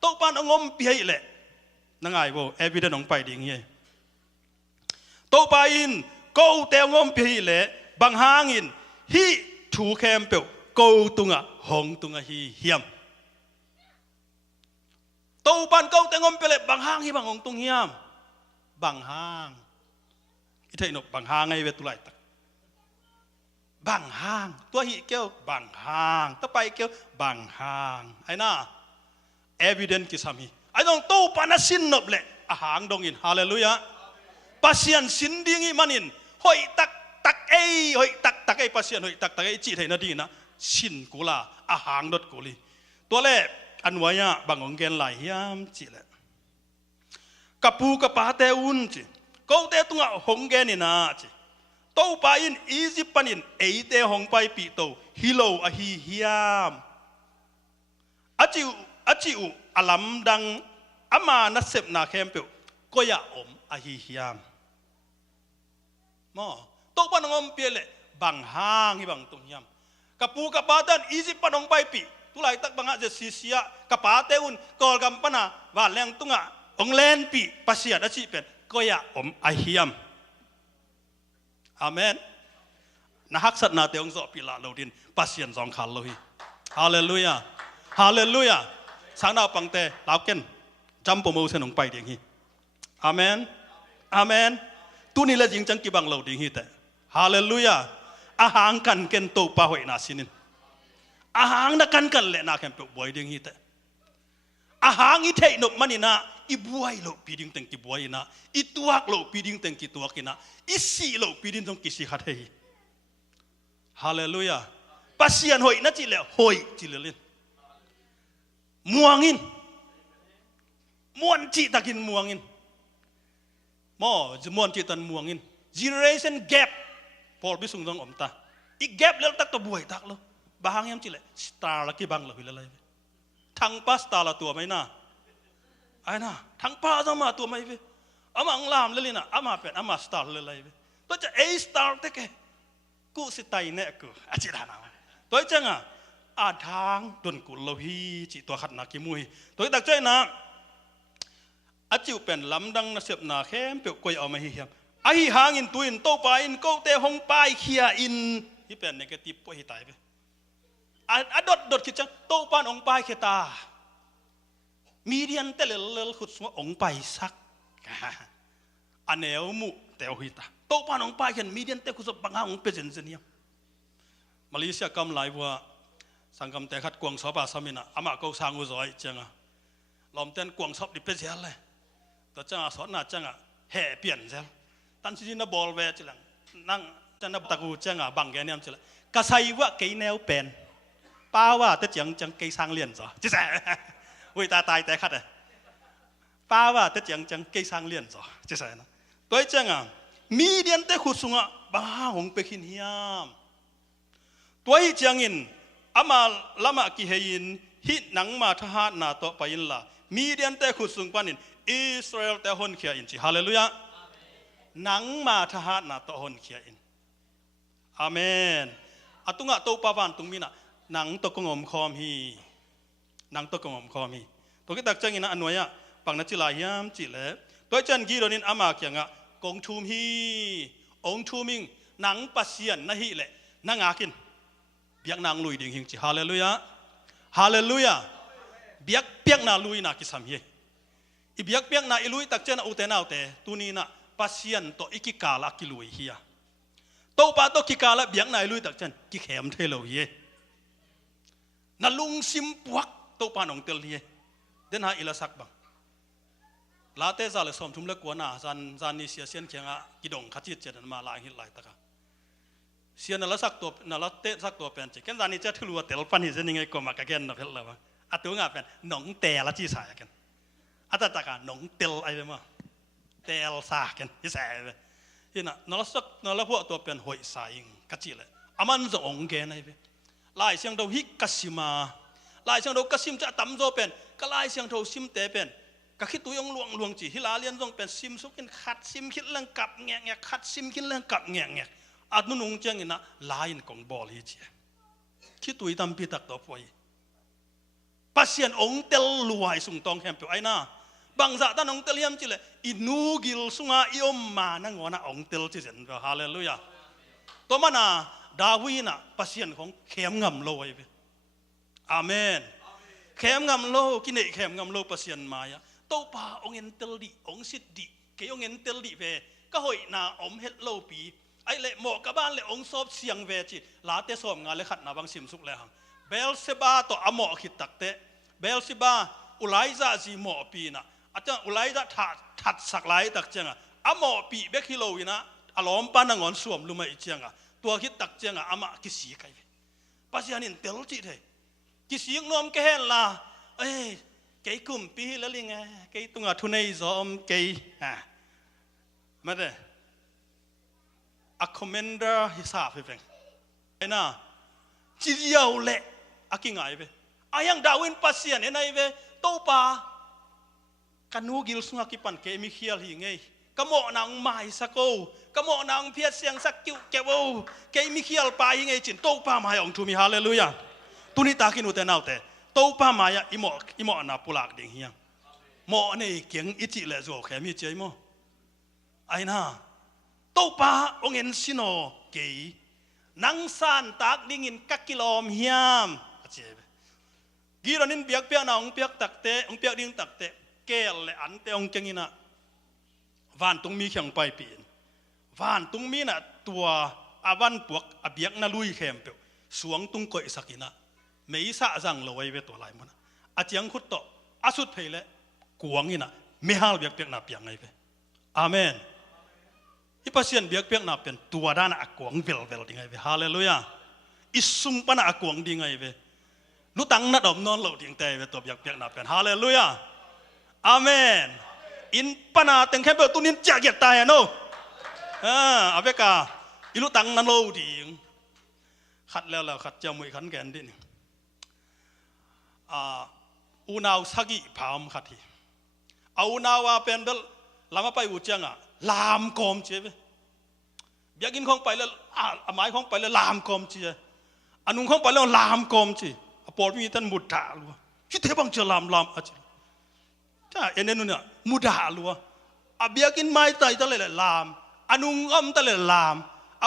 โตปานงอมเปียฮิเล่นั่งไงโว evidence องไปดิ้งเย่โตปาอินโกเตงอมเปียฮิเล่บางหางอินฮิถูแคมเปียวโกตุงะหงตุงะฮิเฮียมโตปานโกเตงอมเปียเล่บางหางฮิบางหงตุงเฮียมบางหางอิเทนบางหางไงเวตุไลตักบางหางตัวหิเกียวบางหางตัวไปเกียวบางหางไอ้น่า evidence กิสามีไอ้ดงโตปานาสินนบเล่อาหางดงอินฮาเลลูยาปัสยันสินดิ้งอิมันินหอยตักเอ้หอยตักเอ้ปัสยันหอยตักเอ้จีไทยนาดีนะสินกุลาอาหางดดกุลีตัวเล่อันวายะบางองเกนไหลยามจีเล่กับปูกับปาเตอุนจีก็เตตุงะหงเกนินาจีโตไปอินอียิปต์นินเอเตหงไปปีโตฮิโลอะฮีฮิยามอาจิวอัลัมดังอามานัสเซบนาเคมเปลก็ยาอมอะฮีฮิยามมอโตปานงอมเปียเลบางหางฮิบังตุงยามกับปูกับปาตันอียิปต์ปานงไปปีตุลายตักบังอาเจซิเซียกับปาเตอุนกอลกัมปนาว่าแรงตุงะองเลนปีปัสยาดอาชีเป็นก็ยาอมอะฮียามอาเมนนะฮักสัตนาเตองโซปิลาโลดินปัสยันสองขันโลหิฮาเลลูยาฮาเลลูยาสังดาวปังเตลาวเกนจำปมเอาเสนองไปเดียงฮีอาเมนอาเมนตุนี่ละจิงจังกิบังโลดิงฮีแต่ฮาเลลูยาอาหางกันเกนโตปะหอยนาสินินอาหางนักกันเลนาแคมเปบวยเดียงฮีแต่อาหางอีเทนบมันนี่นะอีบวยโลปีดิ้งเต็งกีบวยนะอีตัวโลปีดิ้งเต็งกีตัวกินะอีสีโลปีดิ้งต้องกิสิขัดเฮฮาเลลูยาปัสยันหอยนั่นจิเลหอยจิเลลินม่วงินม่วนจิตะกินม่วงินมอจะม่วนจิตันม่วงิน generation gap พอบิสุงต้องอมตาอี gap แล้วตักตัวบวยตักโลบางยามจิเลสตาร์ละกี่บังละหิละเลยทั้งปัสตาร์ละตัวไม่น่าไอ้น่ะทั้งป้าต้องมาตัวไม่เว้อามาอังลามเลยนะอามาเป็นอามาสตาร์เลยเลยตัวจะสตาร์เตะกูสิตายเนี่ยกูอาจิตานาตัวจังอาทางดนกุลโลหีจิตัวขัดนักกิมุยตัวตักใจนะอาจิวเป็นลำดังนัเสียบนาเข้มเปียกกวยเอามาเฮียมไอหางอินตุยนโตไปอินโกเตหงไปเขียอินที่เป็นเนกาทีฟป่วยตายไปดดคิดจังโตปานองไปเขตามีเดียนแต่เลขุดสมองไปสักอันเนวมุแต่หิตาโตปานองไปเห็นมีเดียนแต่ขุดสบังหาองเป็นเซนียมาเลเซียกำไลว่าสังคมแต่ขัดกวงสอบาสมินะอามาเกาสางอุจอยจังลอมเต้นกวงสอบดิเป็นเสียเลยแต่จังสอนน่าจังแห่เปลี่ยนเสียตันสิจินบอลเวจิลังนั่งจันตะกูจังบังแกเนี่ยจิลังกษัยว่าเกยแนวเป็นป้าว่าแต่จังเกยสร้างเลียนจ้ะจิแสอุ้ยตายแต่ขัดป้าว่าแต่จังเกยสร้างเลียนจ้ะจิแสนะตัวจังมีเดียนแต่ขุดสุงะ บ้าหงไปขินเฮียมตัวอีจังอินอามาละมากิเฮยินฮิหนังมาทหารนาโตไปอินละมีเดียนแต่ขุดสุงปันอินอิสราเอลแต่ฮอนเขียอินจิฮาเลลูยาหนังมาทหารนาโตฮอนเขียอินอาเมนอตุงะโตปาวันตุงมินะหนังตกงอมคอมฮีหนังตกงอมคอมฮีตัวกิตักจังอินะอันวยะปังนัจิลายามจิเลตัวจันกีโดนินอามาเกียงะกงทูมฮีองทูมิงหนังปัสเซียนนะฮีเลนังอากินเบียกนางลุยดิ่งหิงจิฮาเลลูยาฮาเลลูยาเบียกเปียกนาลุยนากิสามเฮอีเบียกเปียกนาอิลุยตักเจนะอุเตนาอุเตตุนีนะปัสเซียนโตอิกิกาลากิลุยเฮียโตปาโตกิกาลาเบียกนายลุยตักเจนกิเขมเทโลเฮนาลุงซิมปวักโตปานองเตลเฮเดนหาอิลาสักบังลาเตซาเลสอมทุมเลกัวนาซันนิเซียเซียนเขียงะกิดงขจิตเจนมาลายหิลายตะกาเซียนนั่นละสักตัวนั่นละเตสักตัวเป็นจิกันซันนิจะทุลัวเตลปันหิเซนิงไงก็มากันนะเพื่อนเราอัตัวงาเป็นหนองเตละจีสายกันอัตตะกาหนองเตลไอ้เรื่องมาเตลสากันที่สายเลยที่น่ะนั่นละสักนั่นละพวกตัวเป็นหอยสายกะจิเลยอามันจะองเกนไอ้เว้ยลายเสียงเราฮิกกัสิมาลายเสียงเรากัสิมจะตั้มโซเป็นก็ลายเสียงเราซิมเตเป็นก็คิดตัวยงลวงจีฮิลาเลียนต้องเป็นซิมสุกินขัดซิมคิดเรื่องกับแงะขัดซิมคิดเรื่องกับแงะอัดนุ่งเจงินะลายนของบอลฮิจิคิดตัวตั้มพิทักษ์ตัวพอยปัสเซียนองเตลลวยสุงตองแฮมเปิลไอ้น่าบางจากตั้งองเตลยมจิเลยอินูกิลสุงอาอิอมมานั่งวนะองเตลจิเซนฮาเลลูยาตัวมันน่ะดาวินะปัสเซียนของเขมงำโลยไปอาเมนเขมงำโลกินเอเขมงำโลปัสเซียนมายะโตป่าองเอ็นเตลดิองสิดดิเกยองเอ็นเตลดิเวก็หอยนาอมเฮดโลปีไอเละหมอกกับบ้านเละองซอบเสียงเวจิลาเตสอมงานเละขัดนาบังซิมสุกเลยหังเบลเซบาตัวอโมขิดตักเตเบลเซบาอุไลซาจีหมอปีนะอาจารย์อุไลซาถัดสักไลตักเจงอะอโมปีเบคิโลวินะอารมณ์ปานงอนสวมลุมาอีเจงอะตัวคิดตักเจงอะอามากิสีไกปัสยานินเตลจิเทกิสีนอมแกเห็นละเอ้ยเกยกุมปีแล้วลิงไงเกยตุงอะทุนไอซอมเกยมาเด้อะคอมเมนเดอร์ฮิซาฟิเฟงไอ้น่ะจีเดียวเละอะกิงไงเว้อายังดาวินปัสเซียนไอ้ไหนเว้โตปากันนูกิลสุงอากิปันเกมิเคียลหิงไงกะโมนางไม้สักโกกะโมนางเพียรเสียงสักกิ้วเกวเกมิเคียลไปหิงไงจินโตปามาให้องทูมีฮาเลลูยาตุนิตากินุเตนเอาเตโตปามายะอิโมนาปุลากดิ่งเฮียโมเนี่ยเก่งอิจิเลโซแค่มีเจโมไอ้น่ะโตปาองเอ็นซิโนเกยนังซานตากดิ่งินกักกิโลมเฮียมเจ็บกีรนินเปียกเปียกนาองเปียกตักเตองเปียกดิ่งตักเตเกลเลอันเตองเจงินะวันตุงมีเขียงไปปีนวันตุงมีน่ะตัวอาวันปวกอเบียกน่ะลุยเข้มเปียวสวงตุงก่อยสักินะไม่สะจังเลยเวตัวลายมันอาเจียงขุดโตอาสุดเพลเลยกวงนี่นะไม่ห้าเบียกเปียกนาเปียงไงไปอาเมนที่ปัสเซียนเบียกเปียกนาเป็นตัวด้านอากวงเวลดิ่งไงไปฮาเลลูยาอิสุงปนอากวงดิ่งไงไปรู้ตังนัดอมนอนเหล่าดิ่งแต่ไปตัวเบียกเปียกนาเป็นฮาเลลูยาอาเมนอินปนาแต่งแค่เปิดตุนินจะเกียรตายโน่อาเบกาอิรู้ตังนันโลดิ่งขัดแล้วขัดเจ้ามือขันแกนดิอูนาวสักิพามขัดที่เอานาวาเป็นเบลลามาไปอุจังอ่ะลามกอมเจี๊ยบเบียกินของไปแล้วหมายของไปแล้วลามกอมเจี๊ยอันนุ่งของไปแล้วลามกอมจีปอดมีท่านมุดด่าลัวคิดเทบังเจลามอาจีถ้าเอ็นนู่นเนี่ยมุดด่าลัวเบียกินไม้ไตตะเลยลามอันนุ่งอ้อมตะเลยลาม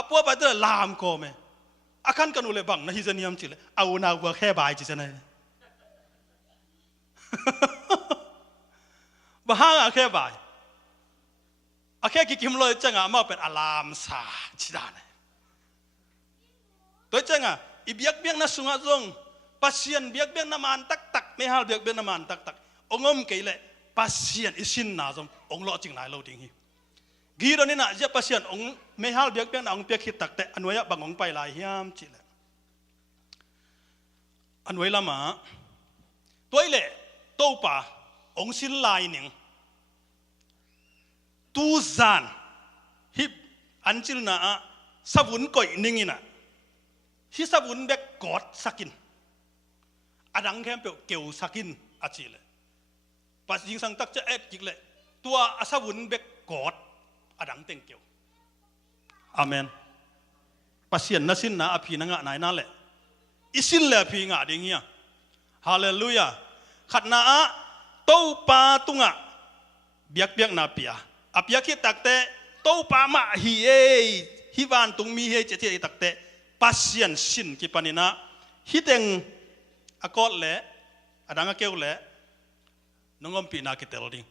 ปัวไปตะเลยลามกอมอาคันกันอุเลบังนะฮิซานิยมจีเลยเอานาวาแค่บายจีเสนบ้าแค่บ่ายแค่กิมเลยจังอ่ะมาเป็นอารามสาชิดานตัวจังอ่ะอีเบียกเบียกน่ะสุงอาจงปัสเซียนเบียกเบียกน้ำมันตักไม่ฮัลเบียกเบียกน้ำมันตักองอมเกยเลยปัสเซียนอิสินน่ะจงองล้อจิงไหนเราดิ่งฮีกีตอนนี้น่ะจะปัสเซียนองไม่ฮัลเบียกเบียกน่ะองเบียกขิดตักแต่อันไว้บังองไปลายเฮียมจิเลยอันไว้ละมาตัวเล่โตป่าองสินลายหนึ่งตูซานฮิบอันจิลน่ะ สวุนก่อยนิ่งน่ะฮิสวุนเบกกอดสักินอดังแค่เปียวเกี่ยวสักินอาชีเลยปัจจิงสังตักจะเอ็ดจิกเลยตัวอาสวุนเบกกอดอดังเต็งเกี่ยวอาเมนปัจเจียนนัสินนะอภินังไหนนั่นแหละอิสินเลยอภิงะดิ่งเฮียฮาเลลูยาขัดนาโตปาตุงะเบียกเบียกนาเปียอภิยาคิดตักเตโตปามาฮีเอฮิวานตุงมีเฮเจเจตักเตปัจเจียนสินกิปานินะฮิเต็งอากอดเละอดังอเกลเละน้องอมปีนาคิเตลดิ่ง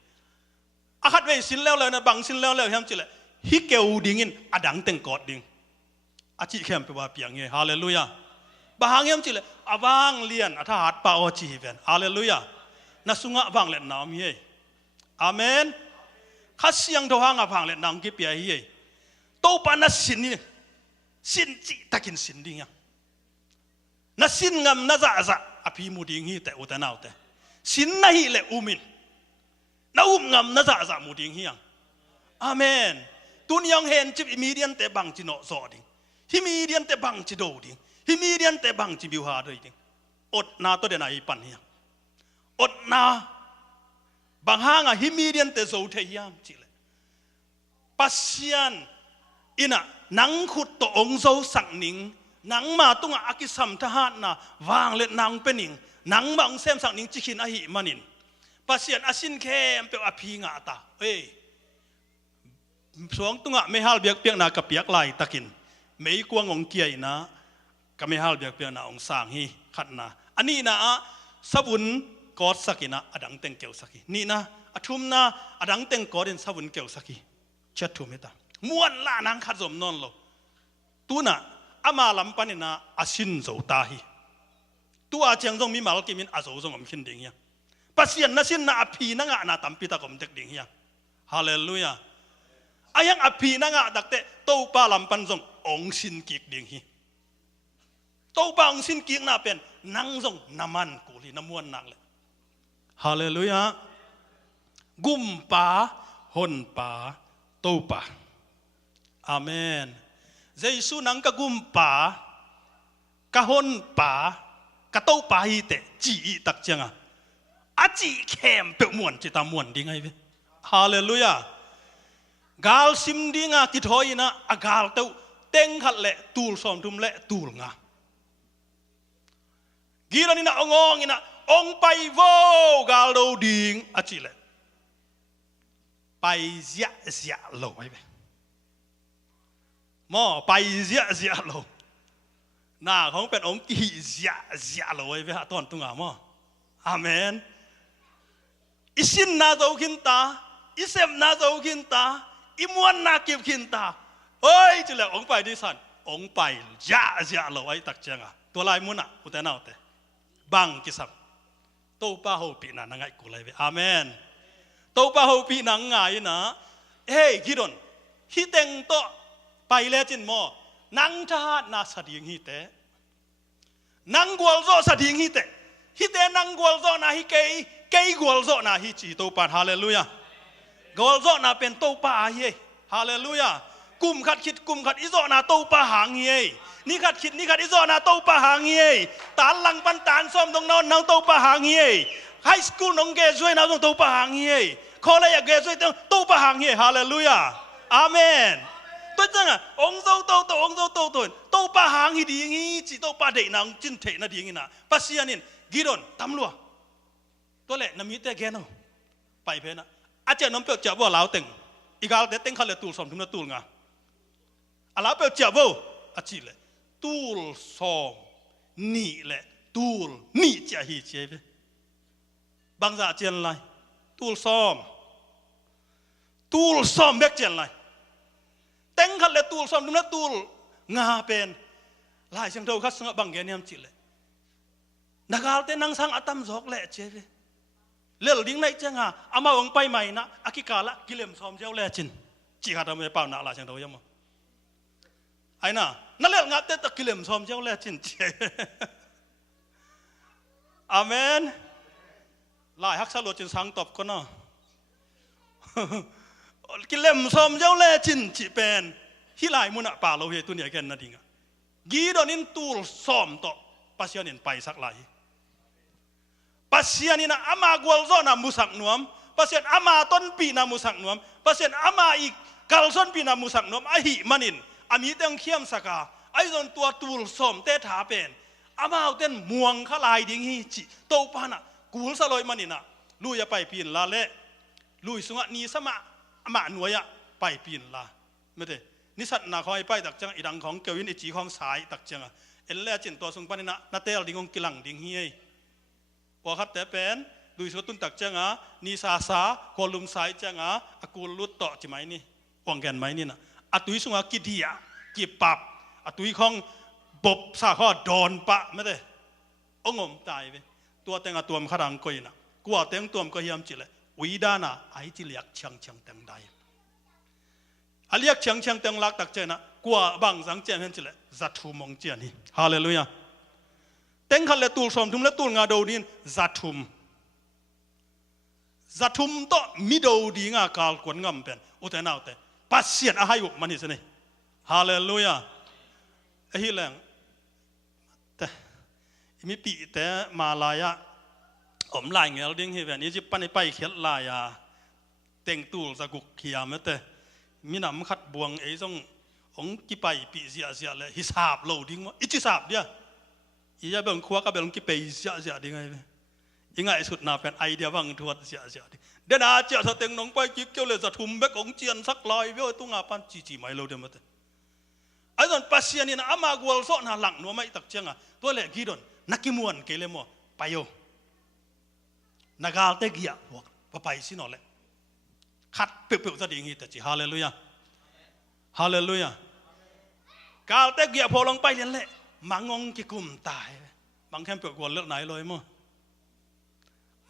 อาคัดเวสินแล้วเลยนะบังสินแล้วเลยเฮียมจิเลยฮิเกลดิ่งินอดังเต็งกอดดิ่งอาจิเข้มไปว่าเปียงเงฮาเลลูยาบางเฮียมจิเลยอาวางเลียนอาทหารปาโอจีเวนฮาเลลูยานัสุงะบางเล่นน้ำเฮอาเมนข้าเสียงทวางอพังเล่นน้ำกิเปียเฮโตปานัสินนี่สินจิตะกินสินดิ่งยังนัสินงามนัจะจะอภิมุดิ่งฮีแต่อุตนาวแต่สินนาฮีเลอุมินนาอุมงามนัจะจะมุดิ่งฮียังอาเมนตุนยังเห็นจิบมีเดียนแต่บางจิโนโซดิ่งฮิมีเดียนแต่บางจิโดดิ่งฮิมีเดียนแต่บางจิบิวฮาด้วยดิ่งอดนาตัวเดนายปันฮียังอดนาบางห้างฮิมีเดียนแต่โซเทียมจิเลปัสยันอินะนังขุดตัวองโซสังนิงนังมาตุงอากิสัมทหารนะวางเล็ดนังเป็นนิงนังมาองเซมสังนิงจิขินอหิมันินปัสยันอาสินแคมเปียวอภิงาตาเอ้สวงตุงไม่ฮัลเบียกเปียกนากับเปียกลายตะกินไม่กวงองเกียนะกับไม่ฮัลเบียกเปียกนาองสางฮีขัดนะอันนี้นะสบุนกอดสักินะอดังเต็งเกี่ยวสักินี่นะอทุมนะอดังเต็งกอดินสบุนเกี่ยวสักิเช็ดถูกไหมตาม้วนละนังขัดสมนนโลตัวน่ะอามาลำปันนี่นะอาชินโจตาฮีตัวอาเจียงจงมีมาลกิมินอาโจจงอมขินดิ่งเฮียปัสยันนะสินนะอภินังะนาตัมปิตากรมเด็กดิ่งเฮียฮาเลลูยาอายังอภินังะดักเตโตปาลำปันจงองสินกิกดิ่งฮีโตปาองสินกิกน่าเป็นนังจงน้ำมันกุลีน้ำม้วนนักเลยฮาเลลูยากุมปาหนปาโตปาอาเมนเยซูนังกะกุมปากะหนปากะโตปาฮีเตจีตักเจียงอาจีเข้มเปียวม้วนจิตาม้วนดิ่งไงเว้ฮาเลลูยากาลซิมดิ่งกิทอยนะอากาลเต้าเต็งขัดเละตูลซอมทุมเละตูลงากีรันนี่นะององนี่นะองไปโวกาลโดดิ่งอาจีเละไปเสียเสียโลไว้เว้มอไปเสียเสียโลหน้าของเป็นองกีเสียเสียโลไว้เว้ตอนตุงามออาเมนอิสินนาโจขินตาอิเซมนาโจขินตาอิมวนนาเก็บขินตาเฮ้ยจะแล้วองไปดิสันองไปยะเสียโลไว้ตักเจียงตัวลายมุนอุตตะนาวเตบังกิสับโตป้าโฮปีนังไงกูเลยเว้อาเมนโตป้าโฮปีนังไงนะเฮ้ยกิดอนฮิเต็งโตไปแล้วจินโมนังทหารนาสะดิ่งฮิเตนังกวลโซสะดิ่งฮิเตฮิเตนังกวลโซนาฮิเกยกวลโซนาฮิจีโตปาฮาเลลูยากวลโซนาเป็นโตปาเฮฮาเลลูยากุมขัดคิดกุมขัดอิโซนาโตปาหางเฮนี่ขัดคิดนี่ขัดอิโซนาโตปาหางเฮตาลังปันตานส้มตรงนอนนางโตปาหางเฮไฮสคูลน้องเกช่วยนางต้องโตปาหางเฮคอเลยอยากเกช่วยต้องโตปาหางเฮฮาเลลูยาอาเมนตัวจังองโซโตองโซโตโตปาหางฮีดีงี้จีโตปาเดนางจินเทนะดีงี้นะปัสยานินกิดอนตำลัวตัวเละน้ำมีแต่แกนไปเพนะอาจารย์น้องเปียวเจ้าว่าลาวเต็งอีกาลเต็งเขาเลยตูลสอมถึงนะตูลงาอาลาวเปียวเจ้าว่าอาจีเลยตูลสอมนี่แหละตูลนี่จะฮีเจเวบางจะเจนไรตูลสอมเบกเจนไรเต็งเขาเลยตูลสอมถึงนะตูลงาเป็นลายเชียงเท่าคัดสงบางแกนี่ยมจีเลยนักการเต้นนังสังอัตมจอกเละเจเวเลี้ยดิ้งในจังอามาองไปใหม่นะอากิกาละกิเลมซอมเจ้าเละจินจีฮาทำไมเปล่าหนาลายเชียงเท่ายังมั้งไอ้น่ะนั่นเลี้ยงัดเต้นตะกิเลมซอมเจ้าเละจินเจอาเมนลายฮักษาโลจินสังตบคนน่ะกิเลมซอมเจ้าเละจินจีเป็น ฮิลายมุนป่าเราเฮตุเนี่ยแกนนาดิงกีดอนินตูลซ้อมต่อปัสยานินไปสักไหลปัสยานินอามากวลโซนามุสักนวมปัสยานอามาต้นปีนามุสักนวมปัสยานอามาอีกกัลซอนปีนามุสักนวมอหิมันินอามีเต็งเขียมสกาไอจนตัวตูลซ้อมเตถาเป็นอามาเอาเต้นม่วงขลายดิ้งฮีจิโตปานะกูลสลอยมันินะลุยไปปีนลาเละลุยสุงะนีสมะอามาหน่วยไปปีนลาไม่ได้นิสัตนาคอยไปตักจังอีดังของเกวินอิจีของสายตักจังเอ็นเล่จินตัวสุงปานินะนาเตลดิ้งงกิลังดิ้งฮีพอคัดแต่เป็นดูสุตุนตักจังนิสาสาโคลุมสายจังอากูลุตต่อจิไหมนี่วงแกนไหมนี่นะอตุยสุงกิดียกีปับอตุยของบบสาข้อดอนปะไม่ได้องมตายไปตัวเต็งตัวมขรังก็ยินะกว่าเต็งตัวมก็เฮียมจิเลยวิดานะไอจิเลียกเชียงเต็งได้อาเลียกเชียงเต็งลักตักเจนะกว่าบางสังเจนเห็นจิเลยจัตุมงเจนี่ฮาเลลูยาเต็งขันเลตูลสมทุมเลตูลงาโดดินจัตุมต่อมิโดดีงากาลกวนงำเป็นอุตนาอุตปัสเซียนอาหายุมันนี่สิฮาเลลูยาไอ้เรื่องแต่มีปีแต่มาลายะอมลายเงี้ยดิ้งเฮเวนนี้จิปันไปเขียนลายะเต็งตูลสกุกเขียมแต่มีน้ำขัดบวงไอ้ส่งองกี่ไปปีเสียเลยฮิสาบโลดิ้งว่าอิจิสาบเดียอีจะเบิ่งครัวก็เบิ่งกี่ไปเสียดิ้งไงยังไงสุดน่าเป็นไอเดียวังทวดเสียเดี๋ยวน่าเจ้าเต็งน้องไปจิกเกี่ยวเลยจะทุ่มแบกองเจียนสักลอยเว้ยตุ้งอาปันจีไม่โลเดียวมาแต่ไอ้ตอนปัสยานี่นะอามากวลโซน่าหลังนัวไม่ตักเชียงตัวเล็กกี่ดอนนักกิมวนเกลเลมัวไปโยนักอาเตกียพอไปสินอเลยขัดเปรี้ยวๆจะดีงี้แต่จีฮาเลลูยาฮาเลลูยากาเตกียพอลงไปเรียนเละมังงกิกุมตายมังแค่เปรี้ยวกวนเลือกไหนเลยมั้ง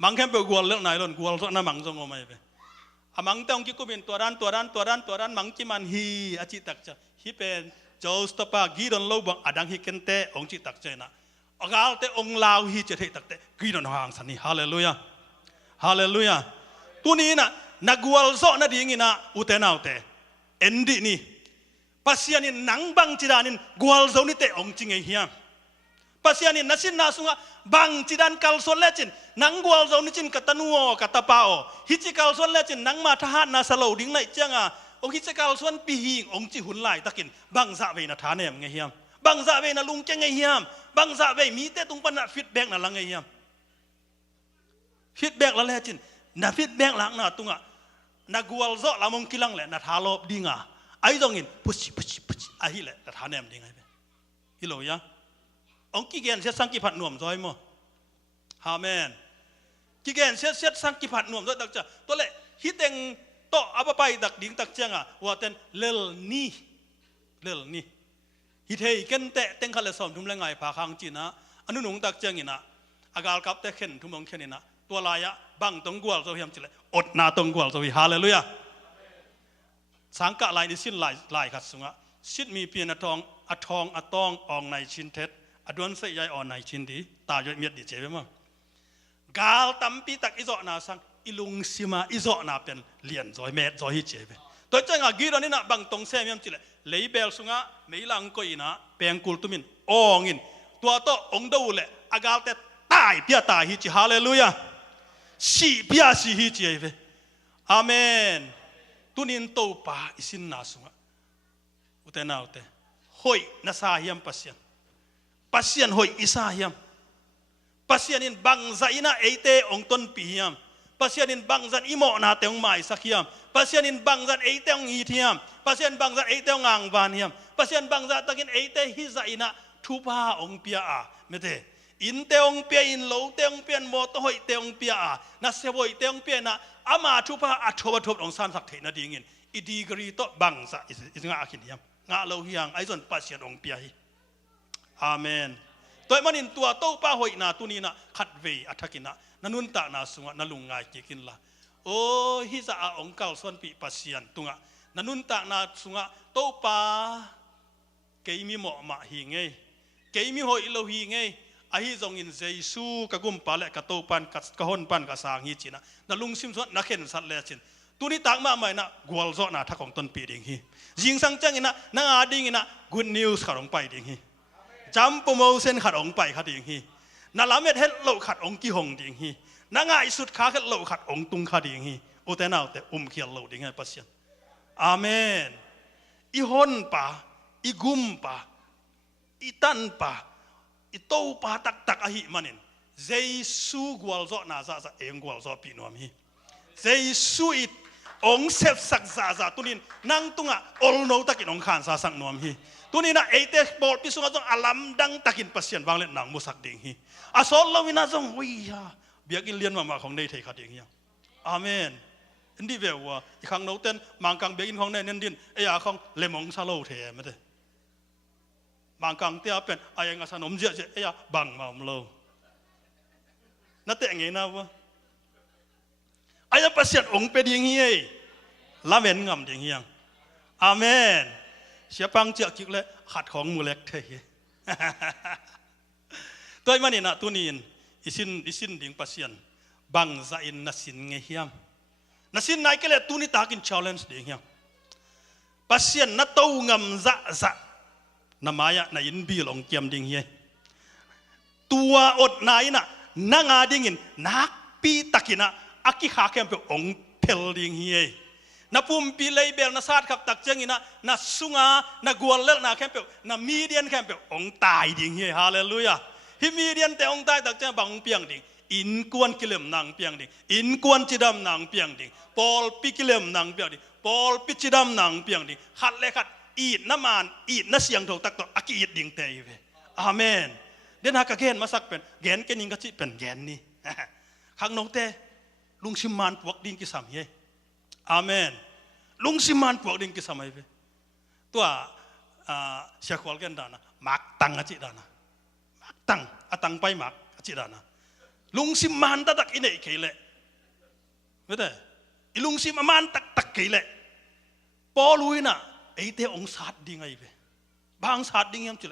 มังแค่เปรี้ยวกวนเลือกไหนเลยกวนโซน่ามังทรงออกมาไปมังเต้งกิกุมินตัวด้านมังกิมันฮีอาจิตักจะฮีเป็นโจสตปากีดอนโลบังอดังฮิเกนเตองจิตักเจนะอกาลเตองลาวฮิเจเทตักเตกีดอนหางสันนี่ฮาเลลูยาฮาเลลูยาตัวนี้นะนักวอลโซนะดีงี้นะอุเทนาอุเตเอ็นดีนี่ปัสยานินหนังบังจิดานินกวลโซนี่เตองจิงไอเฮียปัสยานินนัสินนาสุงะบังจิดันกัลโซเลจินหนังกวลโซนี่จินกัตนัวกัตปาโอฮิจิกัลโซเลจินหนังมาทหารนาสโลดิ้งไหนเจ้าองคิดจะกล่าวส่วนปีหิงองจิหุนไล่ตะกินบังซาเวนะฐานเนี่ยไงเฮียมบังซาเวนะลุงเจงไงเฮียมบังซาเวมีแต่ตุงปนัดฟีดแบ็กน่ะลังไงเฮียมฟีดแบ็กละแลจินน่ะฟีดแบ็กหลังน่ะตุงอ่ะน่ะกวลโซละมงกิลังแหละน่ะทาลบดิงอ่ะไอ้ตรงนี้พุชิไอ้แหละน่ะฐานเนี่ยดิงไงไปฮิโลยะองกิเกนเสียสังกิพัดหน่วมซอยมั้งฮาเมนกิเกนเสียสังกิพัดหน่วมซอยตักจะตัวเละฮิเต็งโตอาไปดักดิ้งตักเจียงว่าเต็นเลลนี่ฮิเทยกันเตะเต็งขันเลสอมทุ่มเลงไงพาคังจีนะอนุหนุงตักเจียงนี่นะอากาศกับเตะเข็นทุ่มลงเข็นนี่นะตัวลายะบังตรงกวลโซเฮียมจิเลอดนาตรงกวลโซฮิฮาเลลูยาสังกะลายนี่สิ้นลายขัดสุงะสิ้นมีเพียนทองอะตองอองในชินเท็ดอดวนเสยใยอ่อนในชินดีตาจอยเมียดดีเจ็บมั้งกาลตั้มปีตักอิโซนาสังอิลุงซิมาอิโซนาเป็นเลียนซอยเมดซอยฮิเจเปตัวเจ้ากีดอนี่นะบังตรงเซมีมจิเลเลยเบลสุงะไม่ลังก็อินะเปียงกุลตุมินองินตัวโตองดูเลอากาลเตตายเปียตายฮิจิฮาเลลูยาสีเปียสีฮิจิเปอาเมนตุนินโตปาอิสินนาสุงะอุเตนาอุเตหอยนาซาฮิยมปัสยันหอยอิซาฮิยมปัสยันินบังใจนะเอเตองต้นปีฮิยมpasienin bangsan imo na teong mai sakiam pasienin bangsan ei teong itiam pasien bangsan ei teong ang vaniam pasien bangsan takin ei te hizaina thupa ong pia a mete in teong pia in lo teong pian mo to hoi teong pia a na seboi teong pia na ama thupa athoba thop ong san sak theina dingin i degree to bangsa isinga akiniam nga lo hiang aizon pasien ong pia hi amen toy manin tua to pa hoi na tunina khatve athakina nanun ta na sunga nalungai kikin la o hiza a ongkal son pi pasian tunga nanun ta na sunga to pa keimi mo ma hi nge keimi hoi lo hi nge a hi zong in jesu ka gum pa le ka to pan ka hon pan ka sang hi china nalung sim so na khen sat le chin ตัวนี้ต่างมาใหม่นะกวลโซนะทักของต้นปีดิ่งฮียิงสังจังอินะนางอาดิ่งอินะ good news ขัดองไปดิ่งฮีจำโปรโมชั่นขัดองไปขัดดิ่งฮีนาลาเม็ดเฮ็ดโลขัดองกี่หงดิ่งฮีนางไอสุดขาเฮ็ดโลขัดองตุงขัดดิ่งฮีอุตนาแต่เขียนโลดิ่งฮีปัสยันอาเมนอีฮอนป่าอีกุมป่าอีตันป่าอีโตป่าตักอหิมันินเจสูกวลโซนาซาซาเองกวลโซปีนวมฮีเจสูอิองเซฟสักซาซาตุนินนั่งตุงอ่ะอลโนตักินองขานซาสักนวมฮีตุนินอ่ะเอเตสบอลพิสุงอ่ะจงอลัมดังตักินปัสยันบางเล่นหนังมุสักดิ่งฮีอาสอลลวินาจงวิยาเบียกินเลียนมาของในไทยขัดดิ่งฮีอาเมนอินดีเวลว่าอีกครั้งโน้ตเต้นมังกังเบียกินของในนั่นดินไอ้ยาของเลมองซาโลเทไม่ได้มังกังเตียเป็นไอ้ยังอาสนมเจียไอ้ยาบังมาอมโลนั่นแต่ไงนะวะไอ้ยังปัสยันองเป็นยังไงละเว้นงำอย่างเงี้ยอาเมนเสียปังเจียกิกเลยขัดของมูเล็กเทยตัวมันนี่นะตัวนี้อิสินดิ่งปัสยันบังใจนัสินเงี้ยนัสินนายก็เลยตัวนี้ตากิน challenge ดิ่งเงี้ยปัสยันนัตตัวงำจะนามายะนายอินบีลองเกียมดิ่งเงี้ยตัวอดนายน่ะนางาดิ่งินนักปีตะกินะอากิขาแคมเปองเพลดิ่งเงี้ยนับปุ่มปีเลยเบลนัสาดขับตักเจงินะนัสซุงานักวลเลนาแคมเปนับมีเดียนแคมเปองตายดิ่งเฮียฮาเลลูยาฮิมีเดียนแต่องตายตักเจบังเปียงดิ่งอินกวนกิเลมนางเปียงดิ่งอินกวนจิดามนางเปียงดิ่งปอลปิกิเลมนางเปียงดิ่งปอลปิจิดามนางเปียงดิ่งขัดเลยขัดอีดน้ำมันอีดน้ำเสียงถูกตักตัวอากิดดิ่งเตยเวอาเมนเดินหากระเกนมาสักเป็นแกนแกนิงกะจิเป็นแกนนี่ข้างนอกเตลุงชิมานปวกดิ่งกิสามเฮอาเมนลุงสิมันพวกดิ่งกิสมัยเวตัวเสียขวัญกันดานะมักตังอาจิดานะมักตังตังไปมักอาจิดานะลุงสิมันตักอินเอเคเลไม่ได้ลุงสิมันตักเคเลพอลุยนะไอเตองศาสตร์ดิ่งไงเวบางศาสตร์ดิ่งยังจุด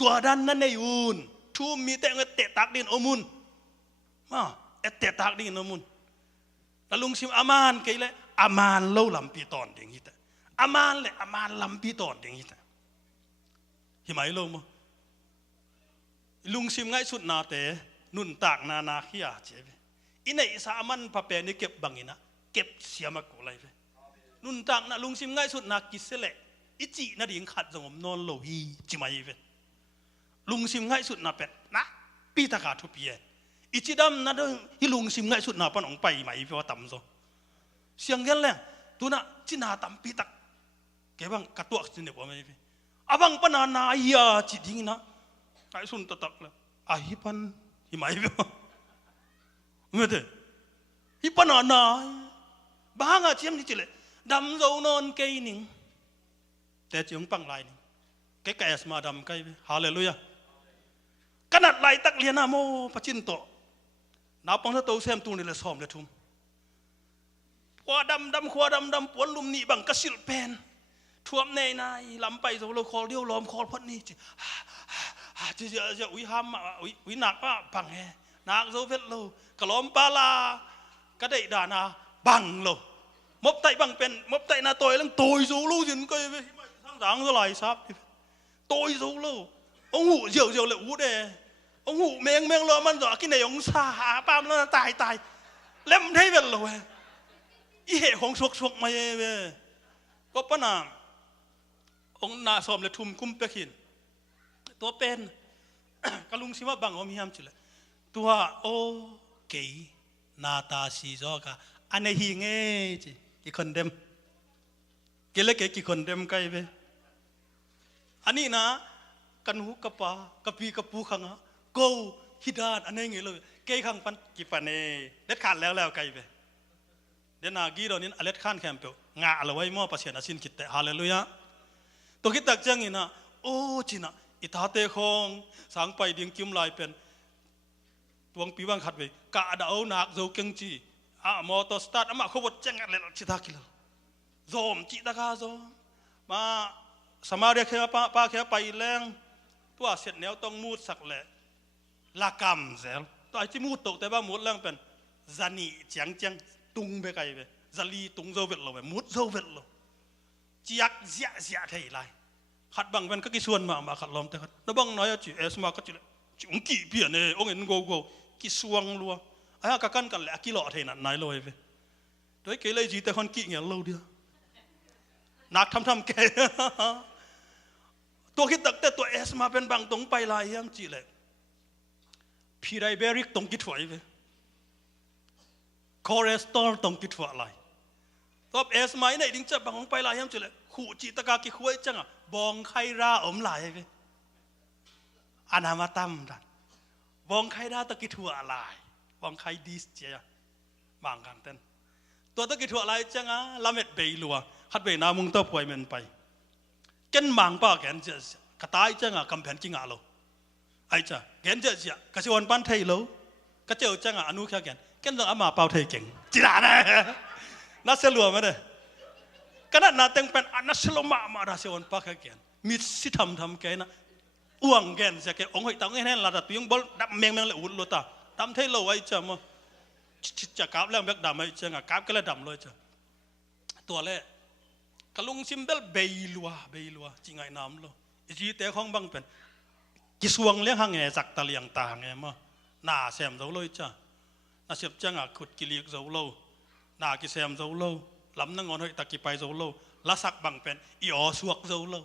ตัวด้านนั้นในยุนทูมีแต่เงเตะตักดินอมุนมาเตะตักดินอมุนแล้วลุงสิอามันเคเลอามันเล่าลำปีตอนอย่างนี้แต่อามันเลยอามันลำปีตอนอย่างนี้แต่เห็นไหมลุงมั้งลุงซิมง่ายสุดนาเตนุ่นตากนาขี้อาเจ็บอินไอสามันพระเปรนี่เก็บบังอินะเก็บเสียมากูเลยนุ่นตากนะลุงซิมง่ายสุดนากิเสเลอิจินาดิ่งขัดสงบนอนโลหีจิมาอีเวลุงซิมง่ายสุดนาเป็นนะปีตากาทุเปียอิจิดำนะเด้อฮิลุงซิมง่ายสุดนาปนองไปไหมเพราะว่าต่ำโซเสียงกันเลยตัวน่ะจินาตัมปีตักแกบังกระตัวสิเนี่ยว่าไม่เป็นอาบังปนานายาจิดิ้งนะไอ้สุนตักเลยอาฮิปันฮิไม่เป็นไม่ได้ฮิปันานายบางอาเจียมนี่จิเลยดำโซนอนเกยนิงแต่จียงปังลายนิงแกแกสมาดำไกยฮาเลลูยาขนาดลายตักเลียนาโมปะจินโตนาปังทะโตเซมตูนี่เลยซ้อมเลยทุ่มขวาดำขวาดำปวนลุมนี่บังกระสิลเป็นท่วมในนายลำไปโซโลคอลเดียวล้อมคอลพอดนี่จะอุ้ยห้ามอุ้ยหนักว่าบังแฮหนักโซเฟตโลกระล้อมปาลากระเดดานาบังโลมบไตบังเป็นมบไตนาตัวเรื่องตัวโซโลสินก็ยังทั้งสังสลายซับตัวโซโลองหูเจียวเลยหูเดองหูเมงรอมันจ่อกินในองศาปามแล้วตายเล่มให้เป็นโลอีเหของสวกมาเว้ก็ปนามองนาสอมเลยทุ่มคุ้มเปกินตัวเป็นกะลุงสิว่าบังอมยามจุเลยตัวโอเกยนาตาซีจอกะอันนี้หิงเอจิกี่คนเดมเกลเกกี่คนเดมไกเวอันนี้นะกันหูกะปากะปีกะปูขังะโกฮิดานอันนี้ไงเลยเกยขังปันกี่ปันเอเด็ดขาดแล้วไกเวเดนากีเรานี่อเล็ดข้านแคมเปลงาอะไรไว้มั่วประเสริฐอาชินคิดแต่ฮาเลลูยาตัวคิดตักจังอินะโอ้จินะอิทาเตคงสังไปดิ่งกิมลายเป็นตัวปีบังขัดไปกะดาวนักโจเกงจีมอเตอร์สตาร์ทมาขบวนจังอะไรชิตากิลโจมจิตากาโจมาสมาเรียกแค่ป้าแค่ไปแรงตัวเสร็จแนวต้องมูดสักแหละละกำเซลตัวไอ้ที่มูดตกแต่ว่ามูดแรงเป็นจันีเจียงตุงไปไกลไป จะลีตุงโจเวลเลยมุดโจเวลเลยจียกเสียเสียเท่ไรขัดบังเป็นก็กี่ส่วนมาขัดลมแต่ขัดแล้วบังน้อยจีเอสมาก็จีจุงกี่เพี้ยนเนี่ยองเงินโกโก้กี่สวงลัวไอ้ก็กันกันแหละกี่หล่อเท่นั้นนายลอยไปโดยเกเลยจีแต่คนกี่เงี้ยเราเดียวนักทำแกตัวคิดแต่ตัวเอสมาเป็นบางตรงไปลายยังจีเลยพี่ไรเบริกตรงกิดถอยไปคอเลสเตอรอลตรงกิดถอยอะไรตัวเอสมาเนี่ยดิ้งจะบางตรงไปลายยังจีเลยขู่จีตะกากิคุยจังอ่ะบองไคราอมลายไปอนามาตัมดันบองไคราตะกิดถอยอะไรบองไคดิสเจียบางกันเต้นตัวตะกิดถอยอะไรจังอ่ะลาเม็ดเบลัวฮัดเบนามุงตัวป่วยมันไปกันมังป้าแกนเจ้ากระต่ายจังอ่ะกำแพงจิงอ่ะโลไอ้จ้าแกนเจ้าเสียกระชวนปั้นไทยโลกระเจ้าจังอ่ะอนุแค่แกนต้องอามาเป่าไทยเก่งจีรานะน่าเสียหลัวมั้ยเนี่ยขนาดน่าแต่งเป็นอนัสโลมาราเสียวันป้าแค่แกนมิดสิทำแกนะอ้วงแกนเสียแกองค์ให้ตั้งให้แน่นระดับตัวยังบอลดับเมงเลยอุ่นโลตาดำไทยโลไอ้จ้ามั้งจะกราบแล้วแบกดำไอ้จังอ่ะกราบก็เลยดำเลยจ้าตัวแรกกลุงซิมเบลเบลัวจริงไงน้ำโลจีแต่ของบังเป็นกิสวงเลี้ยงหางแง่จักตะเลียงตาแง่มาหน้าแซมเจ้าเลยจ้าน่าเสียบจังอ่ะขุดกิลีกเจ้าโลหน้ากิแซมเจ้าโลลำนั่งงอนให้ตะกี้ไปเจ้าโลละสักบังเป็นอีอ๋อสวกเจ้าโล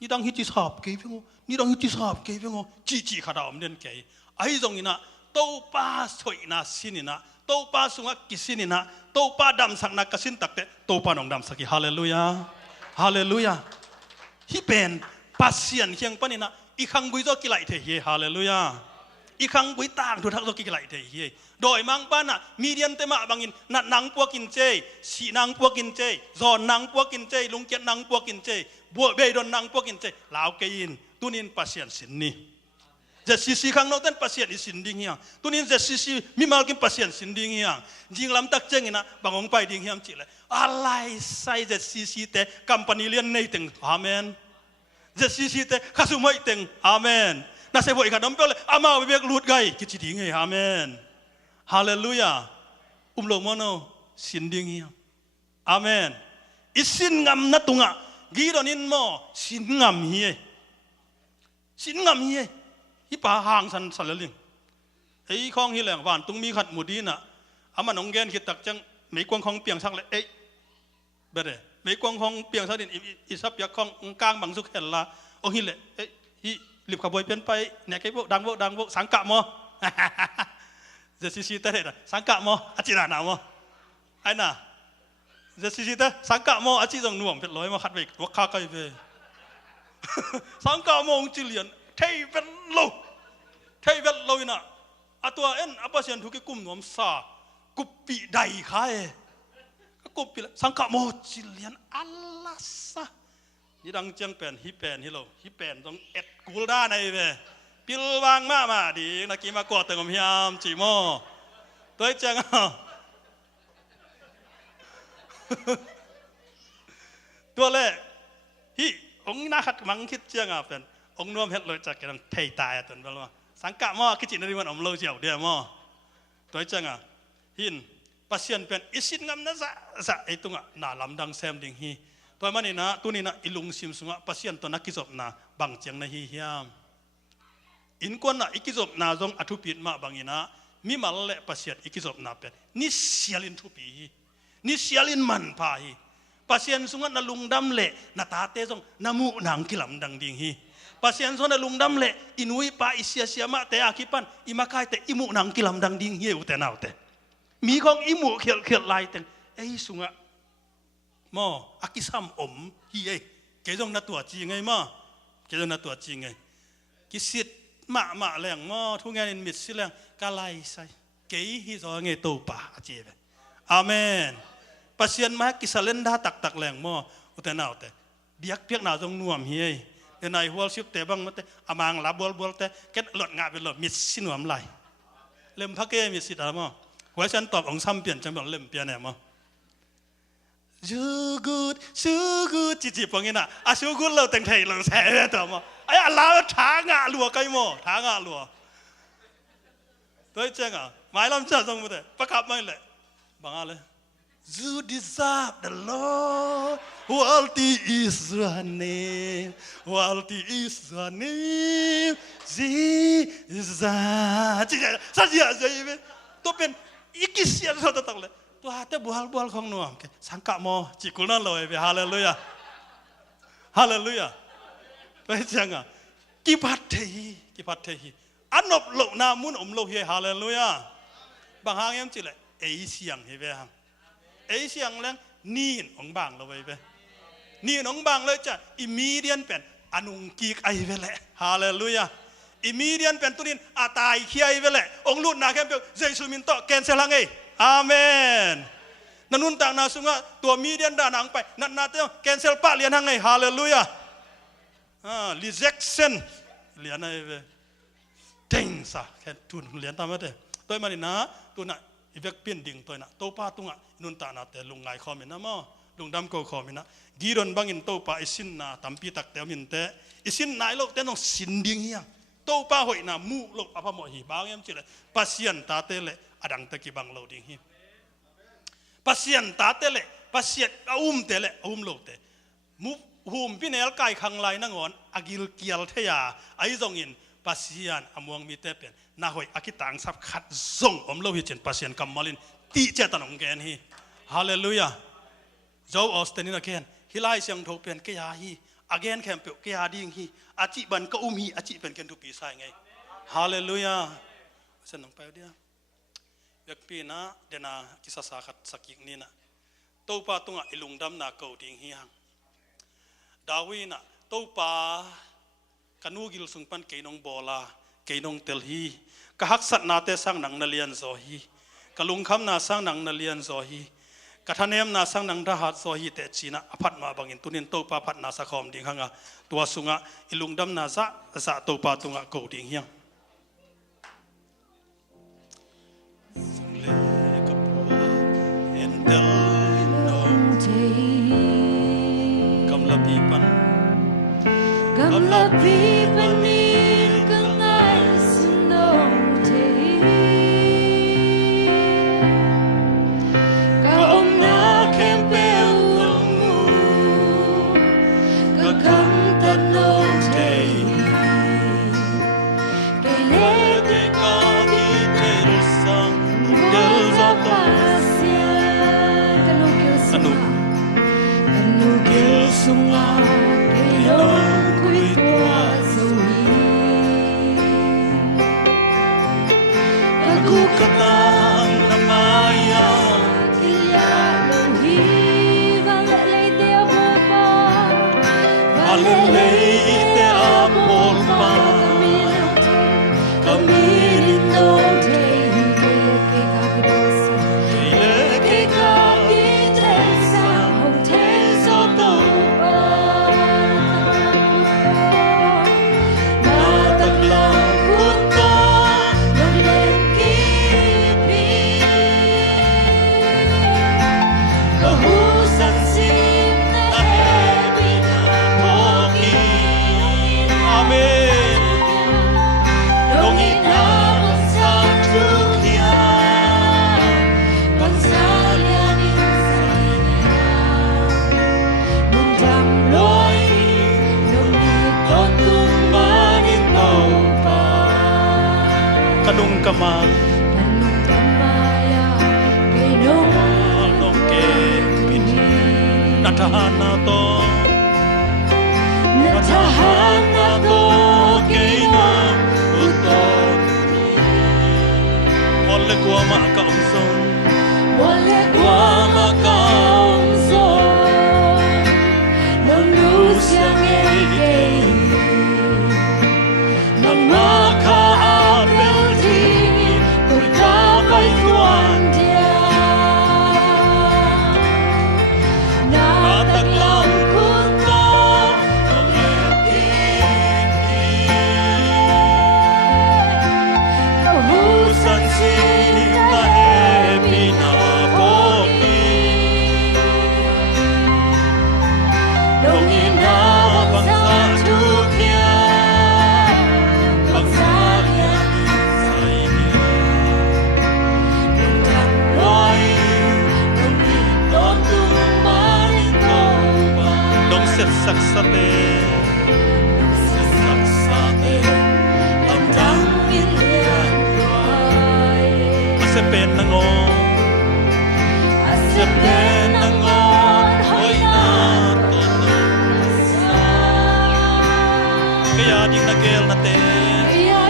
นี่ดังฮิจิสอบเกย์พี่งนี่ดังฮิจิสอบเกย์พี่งจีขาดอมเด่นเกย์ไอ้ตรงนี้นะโตป้าสวยนะสินี่นะโตป้าสุงกิสินี่นะโตป้าดำสักนักกสินตักเตโตป้าหนองดำสักฮาเลลูยาฮาเลลูยาที่เป็นปัสเซียนเคียงปนินะอีขังบุยโตกิไลเทียฮาเลลูยาอีขังบุยต่างทุทักโตกิไลเทียโดยมังป้านะมีเดียนเตมาบังอินนัดนางปัวกินเจสีนางปัวกินเจจอนนางปัวกินเจลุงเกียนนางปัวกินเจบัวเบยดอนนางปัวกินเจลาวเกยินตุนินปัสเซียนสินนี่จะsisi kang noten pasien isin ding yang tuninจะsisi mimal kim pasien sin ding yang jing lam tak cheng ina bangong pai ding hiam chile alai saiจะsisi te company lian nei teng amenจะsisi te khasumai teng amen na se boi khadam pele ama bek lut gai kichi ding ei amen hallelujah lo mono sin ding yang amen isin ngam na tunga gi donin mo sin ngam hiฮิปาหางสันสันลิงไอ้ข้องฮิแหลงหวานตุงมีขัดหมุดีน่ะอามันองแกนคิดตักจังไม่กวางของเปียงสักเลยเอ๊ะเบเดไม่กวางของเปียงสักดินอิสับยักของกลางบังสุขเห็นละองฮิเลยเอ๊ะฮิลิบขบวยเปลี่ยนไปเนี่ยไอ้พวกดังพวกสังกะมอจะซีแต่เด็ดสังกะมออาจินาหนาวมอไอ้น่ะจะซีแต่สังกะมออาจิจงหน่วงเป็นร้อยมาขัดไปวักข้าไก่ไปสังกะมองจิเลียนเทเวลโลนะอัตัวเอ็นอัปเสียนทุกกุมหนวมซากุปปีใดใครกุปปีสังฆโมจิเลียนอัลลาซะนี่ดังเจียงเป็นฮิเป็นฮิโลฮิเป็นต้องเอ็ดกูด้าในเวปิลวางมาดีนักกีมากอดเติมพยายามจีโมตัวเจียงตัวแรกฮิองน่าขัดมังคิดเจียงเป็นองนวมเฮ็ดเลยจากกันเทตายตนเปล่าสังกะมอคิดจินริมันอมโลเจียวเดียมอตัวจังหินปัสเซียนเป็นอิสินงามนะซะไอตุงน่าลำดังแซมดิงฮีตัวมันนี่นะตัวนี้นะอิลุงซิมสุงปัสเซียนตัวนักกิจบนะบังเจียงนะฮีเฮียมอินกวนนะอิกิจบนะจงอธุปิดมาบังอินะมีมาเละปัสเซียนอิกิจบนะเป็นนิเสียลินทุปีนิเสียลินมันพาฮีปัสเซียนสุงนะลุงดำเละนาตาเตจงนามุนางกิลำดังดิงฮีpasien sona lungdam le inui pa isia ma te akipan imakai te imu nang kilam dang ding hiu te nau te mi kong imu khel lai ten ei sunga mo akisam hi ei ke jong na tua chi ngai ma ke jong na tua chi ngai kisit ma leng mo thu ngai in mit sileng ka lai sai ke hi zo ngai to pa achi be amen pasien ma kisalen da tak leng mo ute nau te biak na jong nuam hi eiในหัวชิบเตะบังมันเตะอามางลาบอลเตะแกหลดงาเป็นหลดมิดสินหวมไหลเล่มพักเกมิดสิตอะไรมั้งหัวฉันตอบองซ้ำเปลี่ยนจังบอกเล่มเปลี่ยนเนี่ยมั้งชูกูดจีปังงี้น่ะชูกูดเราแต่งไทยเราแซ่เลยตัวมั้งไอ้ลาวทางะลัวไกมั้งทางะลัวตัวเจ้าหมายลำเจ้าตรงมั้งเตะประคับไม่เลยบังอะไร You deserve the Lord. Worthy is your name. Worthy is your name. Jesus. สัญญาใจไหมตัวเป็นอีกสิ่งที่เราต้องเลยตัวหาแต่บัวของหนูสังกัดมอจิกุลนั่นเลยไปฮาเลลูยาฮาเลลูยาไปจังอ่ะกี่พัดเทีอันนบโลนามุนโลเฮฮาเลลูยาบางครั้งยังจิเลยเอเชียงเฮเบฮังเอเชียงแล้วนี่องบางเราไปนี่องบางเลยจะอิมีเดียนเป็นอนุงกีกไอเวลฮาเลลูยาอิมีเดียนเป็นตุนินอาตายเคียเวลองลุนนาแค่เปียวเจสุมินโตแกนเซลังเออาเมนนันุนต่างนาสุงะตัวมีเดียนด่านังไปนันนาเตียวแกนเซลปะเลียนหังไงฮาเลลูยารีเจ็คชั่นเลียนไอเวเด้งซะแค่ทุนเลียนตามมาเถอะตัวมันนี่นะตัวน่ะอีเวกเปลี่ยนดิ่งตัวน่ะโตป้าตุงะนุนต่างนาแต่ลุงไงคอมินะมอลุงดำโกคอมินะกีรอนบังอินโตป้าอิสินนาตัมปีตักเตวมินเตอิสินนายโลกแต่ต้องสินดิ่งเฮียโตป้าหอยนามูโลกอภมหีบางยังจิเลยปัสยันตาเตเลอดังตะกีบังโลดิ่งเฮียปัสยันตาเตเลปัสยันเตเลโลกเตมุหุมพี่เนลไก่ขังไลนั่งอนอากิลเกียลเทียไอซงอินปัสยันอมวงมีเตเป็นนาหอยอากิตังสับขัดส่งโลหิตเจนปัสยันกัมมาลินตีเจตันองแกนฮีฮาเลลูยาเจ้าออสเตนินอเกนฮิไลเสียงโทเป็นกยาฮีอเกนแคมเปกยาดิ่งฮีอาจิบันก็ฮีอาจิเป็นกันทุกปีใส่ไงฮาเลลูยาเส้นน้องไปเดียวเด็กปีนะเดนากิสสาขัดสักยิกนี่นะโตปาตุงะอิลุงดำนาเกาดิ่งฮีฮังดาวินะโตปากันูกิลสุงปันเกยนงโบลาเกยนงเตลฮีกะฮักสัตนาเตสังนังนาเลียนโซฮีกะลุงคำนาสังนังนาเลียนโซฮีกะทะเนมนาสังนังทหารโซฮีเตจีนะอภัดมาบังอินตุนินโตปาพัดนาสะคอมดิ่งฮังะตัวสุงะอิลุงดำนาซะโตปาตุงะเกาดิ่งฮีKamlapipan min kangai sundong te Kaom na kempel longu Kakam tanong te Kailete ka kitel sang Del zapasya Kanugil sunga Kailong Katang na maya Kaya lohi Valelay te amor pa Valelay te amor pa Kamilin nong te Kaya kay kapitesa Hong te so to pa Nataglang kuto Kanung kamay Nong ke pini Natahana to Kainang utot Wale kwa makaumson Wale kwa makaumson Nong lusyang egay Nong makaapel dingin Kung kapay tuwan dia Nataglang kuto Nong ekiki Kahusan sila hepi na poki sepen nangon sepen nangon hoy na tono kaya ding nagel na te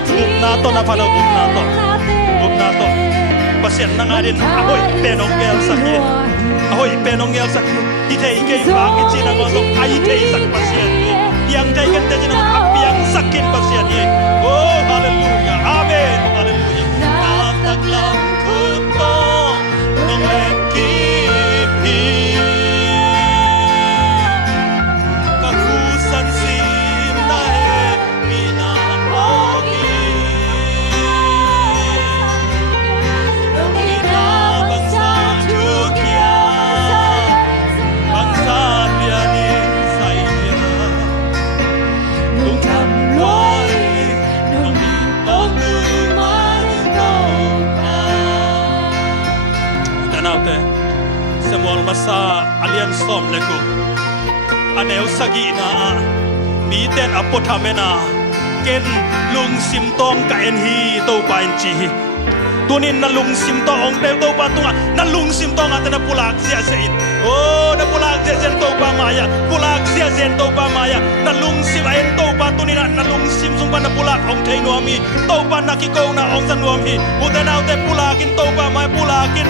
bup na to na pala bup na to pasien na nga rin ahoy penong gel sakit ahoy penong gel sakit itay kay bakit sinangon ay itay sak pasien yang day kan tayo ng apiyang sakin pasien oh hallelujah amen hallelujah nataglang kuto ng lekipi kakusan sim na minamogi inabang sa tukya bangsa lianin sa inira nung kamloy nung itong lumalutong tanaw te semol masa alian som leku aneu sagi na miten apotamena ken lung simtong ka enhi to pain chi tunin na lung simtong tel to pa tunga na lung simtong at na pulak sia sein oh na pulak sia sen to pa maya pulak sia sen to pa maya na lung sim ain to pa tunin na lung sim sung pa na pulak ong thei noami to pa nakiko na ong san noami utanaw te pulakin to pa maya pulakin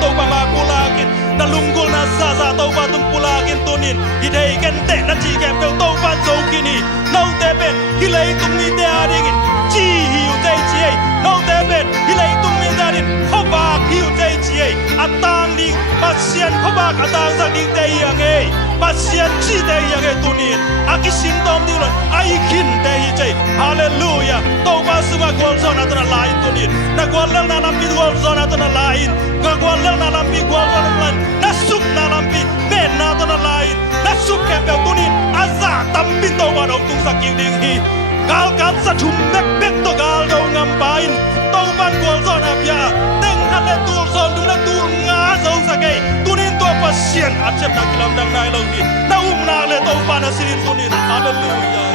to pa ma pulakin na lunggol na sa to pa tung pulakin tunin idei kente na chi kem to pa zo kini nau te ben hilai tung ni te adingin chi hiu te chi nau te ben hilai tung ni te adin khobak hiu te chi atang ding pasien khobak atang sa ding te yang pasien chi te yang tunin akisin tom ni lo ai kin te hi chai hallelujah to pa suma gol zon atana lain tunin na gol na lampi gol zon atana lain gol na lampi gol zon lain nasuk na lampi men na atana lain nasuk ke pe tunin azza tampi to wa dong tung saking ding hi gal gal sa thum bek to gal do ngam pain to ban gol zon apya teng hale tul zon dum na tul nga zo sakai tunin to pasien acep na kilam dang nai lo hi na na le to pa na sirin tunin hallelujah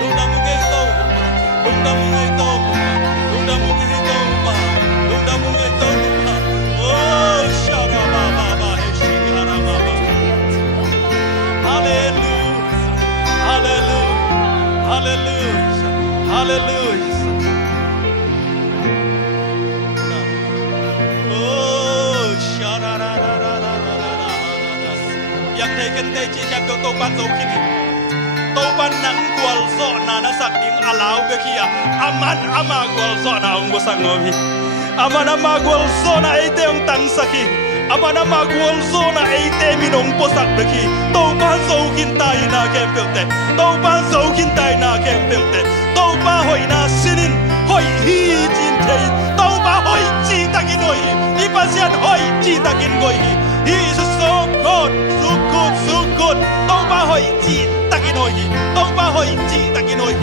dum dam ngai to dum dam ngai to dum dam ngai to dum dam ngai to oh shara ba ba ba he shigara ba ba hallelujah hallelujah hallelujah hallelujah oh shara ra ra ra ra ra yang thei kan thei chi jak to pan zo kini to pan nang gwal zo na na sak ding alau be kia aman ama gwal zo na ong bo sang no hi aman ama gwal zo na ai te ong tang saki aman ama gwal zo na ai te mi nong po sak be ki to pan zo kin tai na kem pe te to pan zo kin tai na kem pe te to pa hoi na sinin hoi hi jin thei to pa hoi chi takin hoi i pasian hoi chi takin goi hi he is so good so good so good to pa hoi chi takin hoi to pa hoi chi takin hoi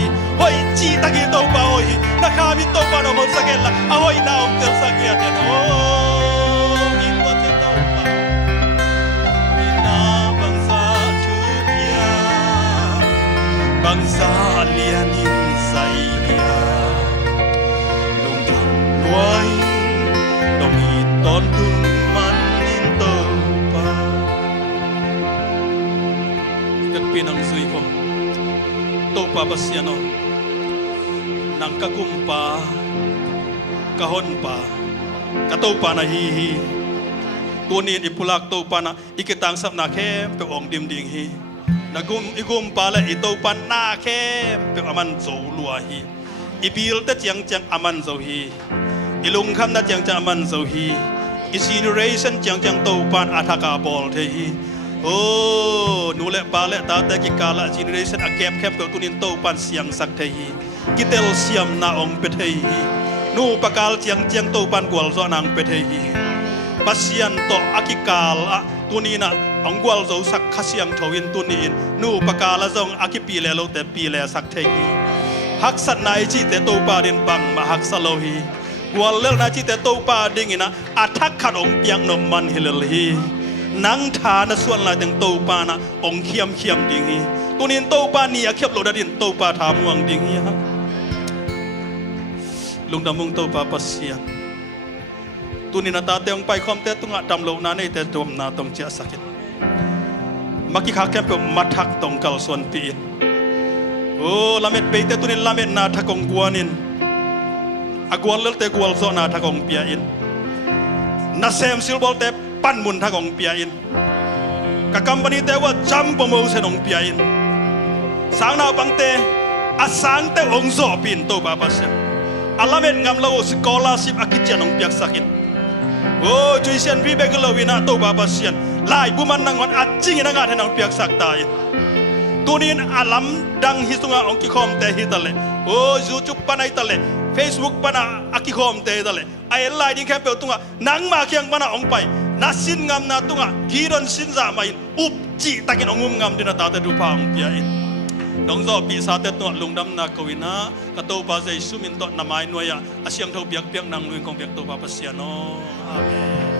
hoi chi takin to pa hoi na kami to pa no mo sakel la hoi na ong tel sakya ten oh in what to pa mina bangsa chupya bangsa lianin saya long jang luai dong iton tung manin to pa kat pinang sui ko to pa pasiano nang kagumpa kahon pa kataw pa na hihi tunin ipulak to pa na ikitang sap na kem pe ong dim ding hi nagum igum pa la ito pa na kem pe aman zo lua hi ibil ta chiang chiang aman zo hi ilung kham na chiang chiang aman zo hi generation chiang chiang to pan athaka bol the hi oh nu le pa le ta ta ki kala generation a kep kep ko tunin to pan siang sak the hi kitel siam na ong pe the hi nu pakal chiang chiang to pan gwal zo nang pe the hi pasian to akikal tunina ong gwal zo sak khasiang thawin tunin nu pakala zong akipi le lo te pi le sak the hi hak sat nai chi te to pa din bang ma hak salo hi gwal le na chi te to pa ding ina athak khan ong piang no man hilal hi nang tha na suan la ding to pa na ong khiam khiam ding hi tunin to pa ni a khep lo da din to pa tha muang ding hi ลุงดำมุงโตปาปัสเซียนตุนินาตาเตงไปคอมเตตุงะดำโลนาในเตตวมนาตงเจสักิตมักกิขาแคมเปมัทักตงกัลส่วนปีนโอ้ลาเม็ดเปเตตุนิลาเม็ดนาทักงกวนินอากวลเลเตกวลโซนาทักงเปียอินนาเซมซิลบอลเตปันมุนทักงเปียอินกะกัมปนีเตว่าจัมปโมเซนงเปียอินสางนาบังเตอาสางเตองโซปินโตบาปัสเซอาลาเม็ดงามลาวสกอลาสิบอากิจนงเปียกสักิตโอ้จุยเซียนวิเบกลาวินาโตบาปัสเซียนลายบุมันนังวันอัดจิงนังอาเทนังเปียกสักตายตัวนี้อาลัมดังฮิสุงาองกิคอมเตฮิตาเลโอ้ยูทูบปนัยตาเลเฟซบุ๊กปนาอากิคอมเตตาเลไอ้ลายดิ้งแค่เปิดตุงะนังมาเคียงปนาองไปนัสินงามนาตุงะกีรอนสินจามาอินอุบจีตะกินองุมงามดินาตาเตดูพาองเปียอินดงโซปีศาจเตตัวลุงดำนากวินากระโตปาเจสุมินโตนามายนวยอาเซียงเท่าเปียกเปียกนางลุยของเปียกโตปาปัสเซียโนอาเมน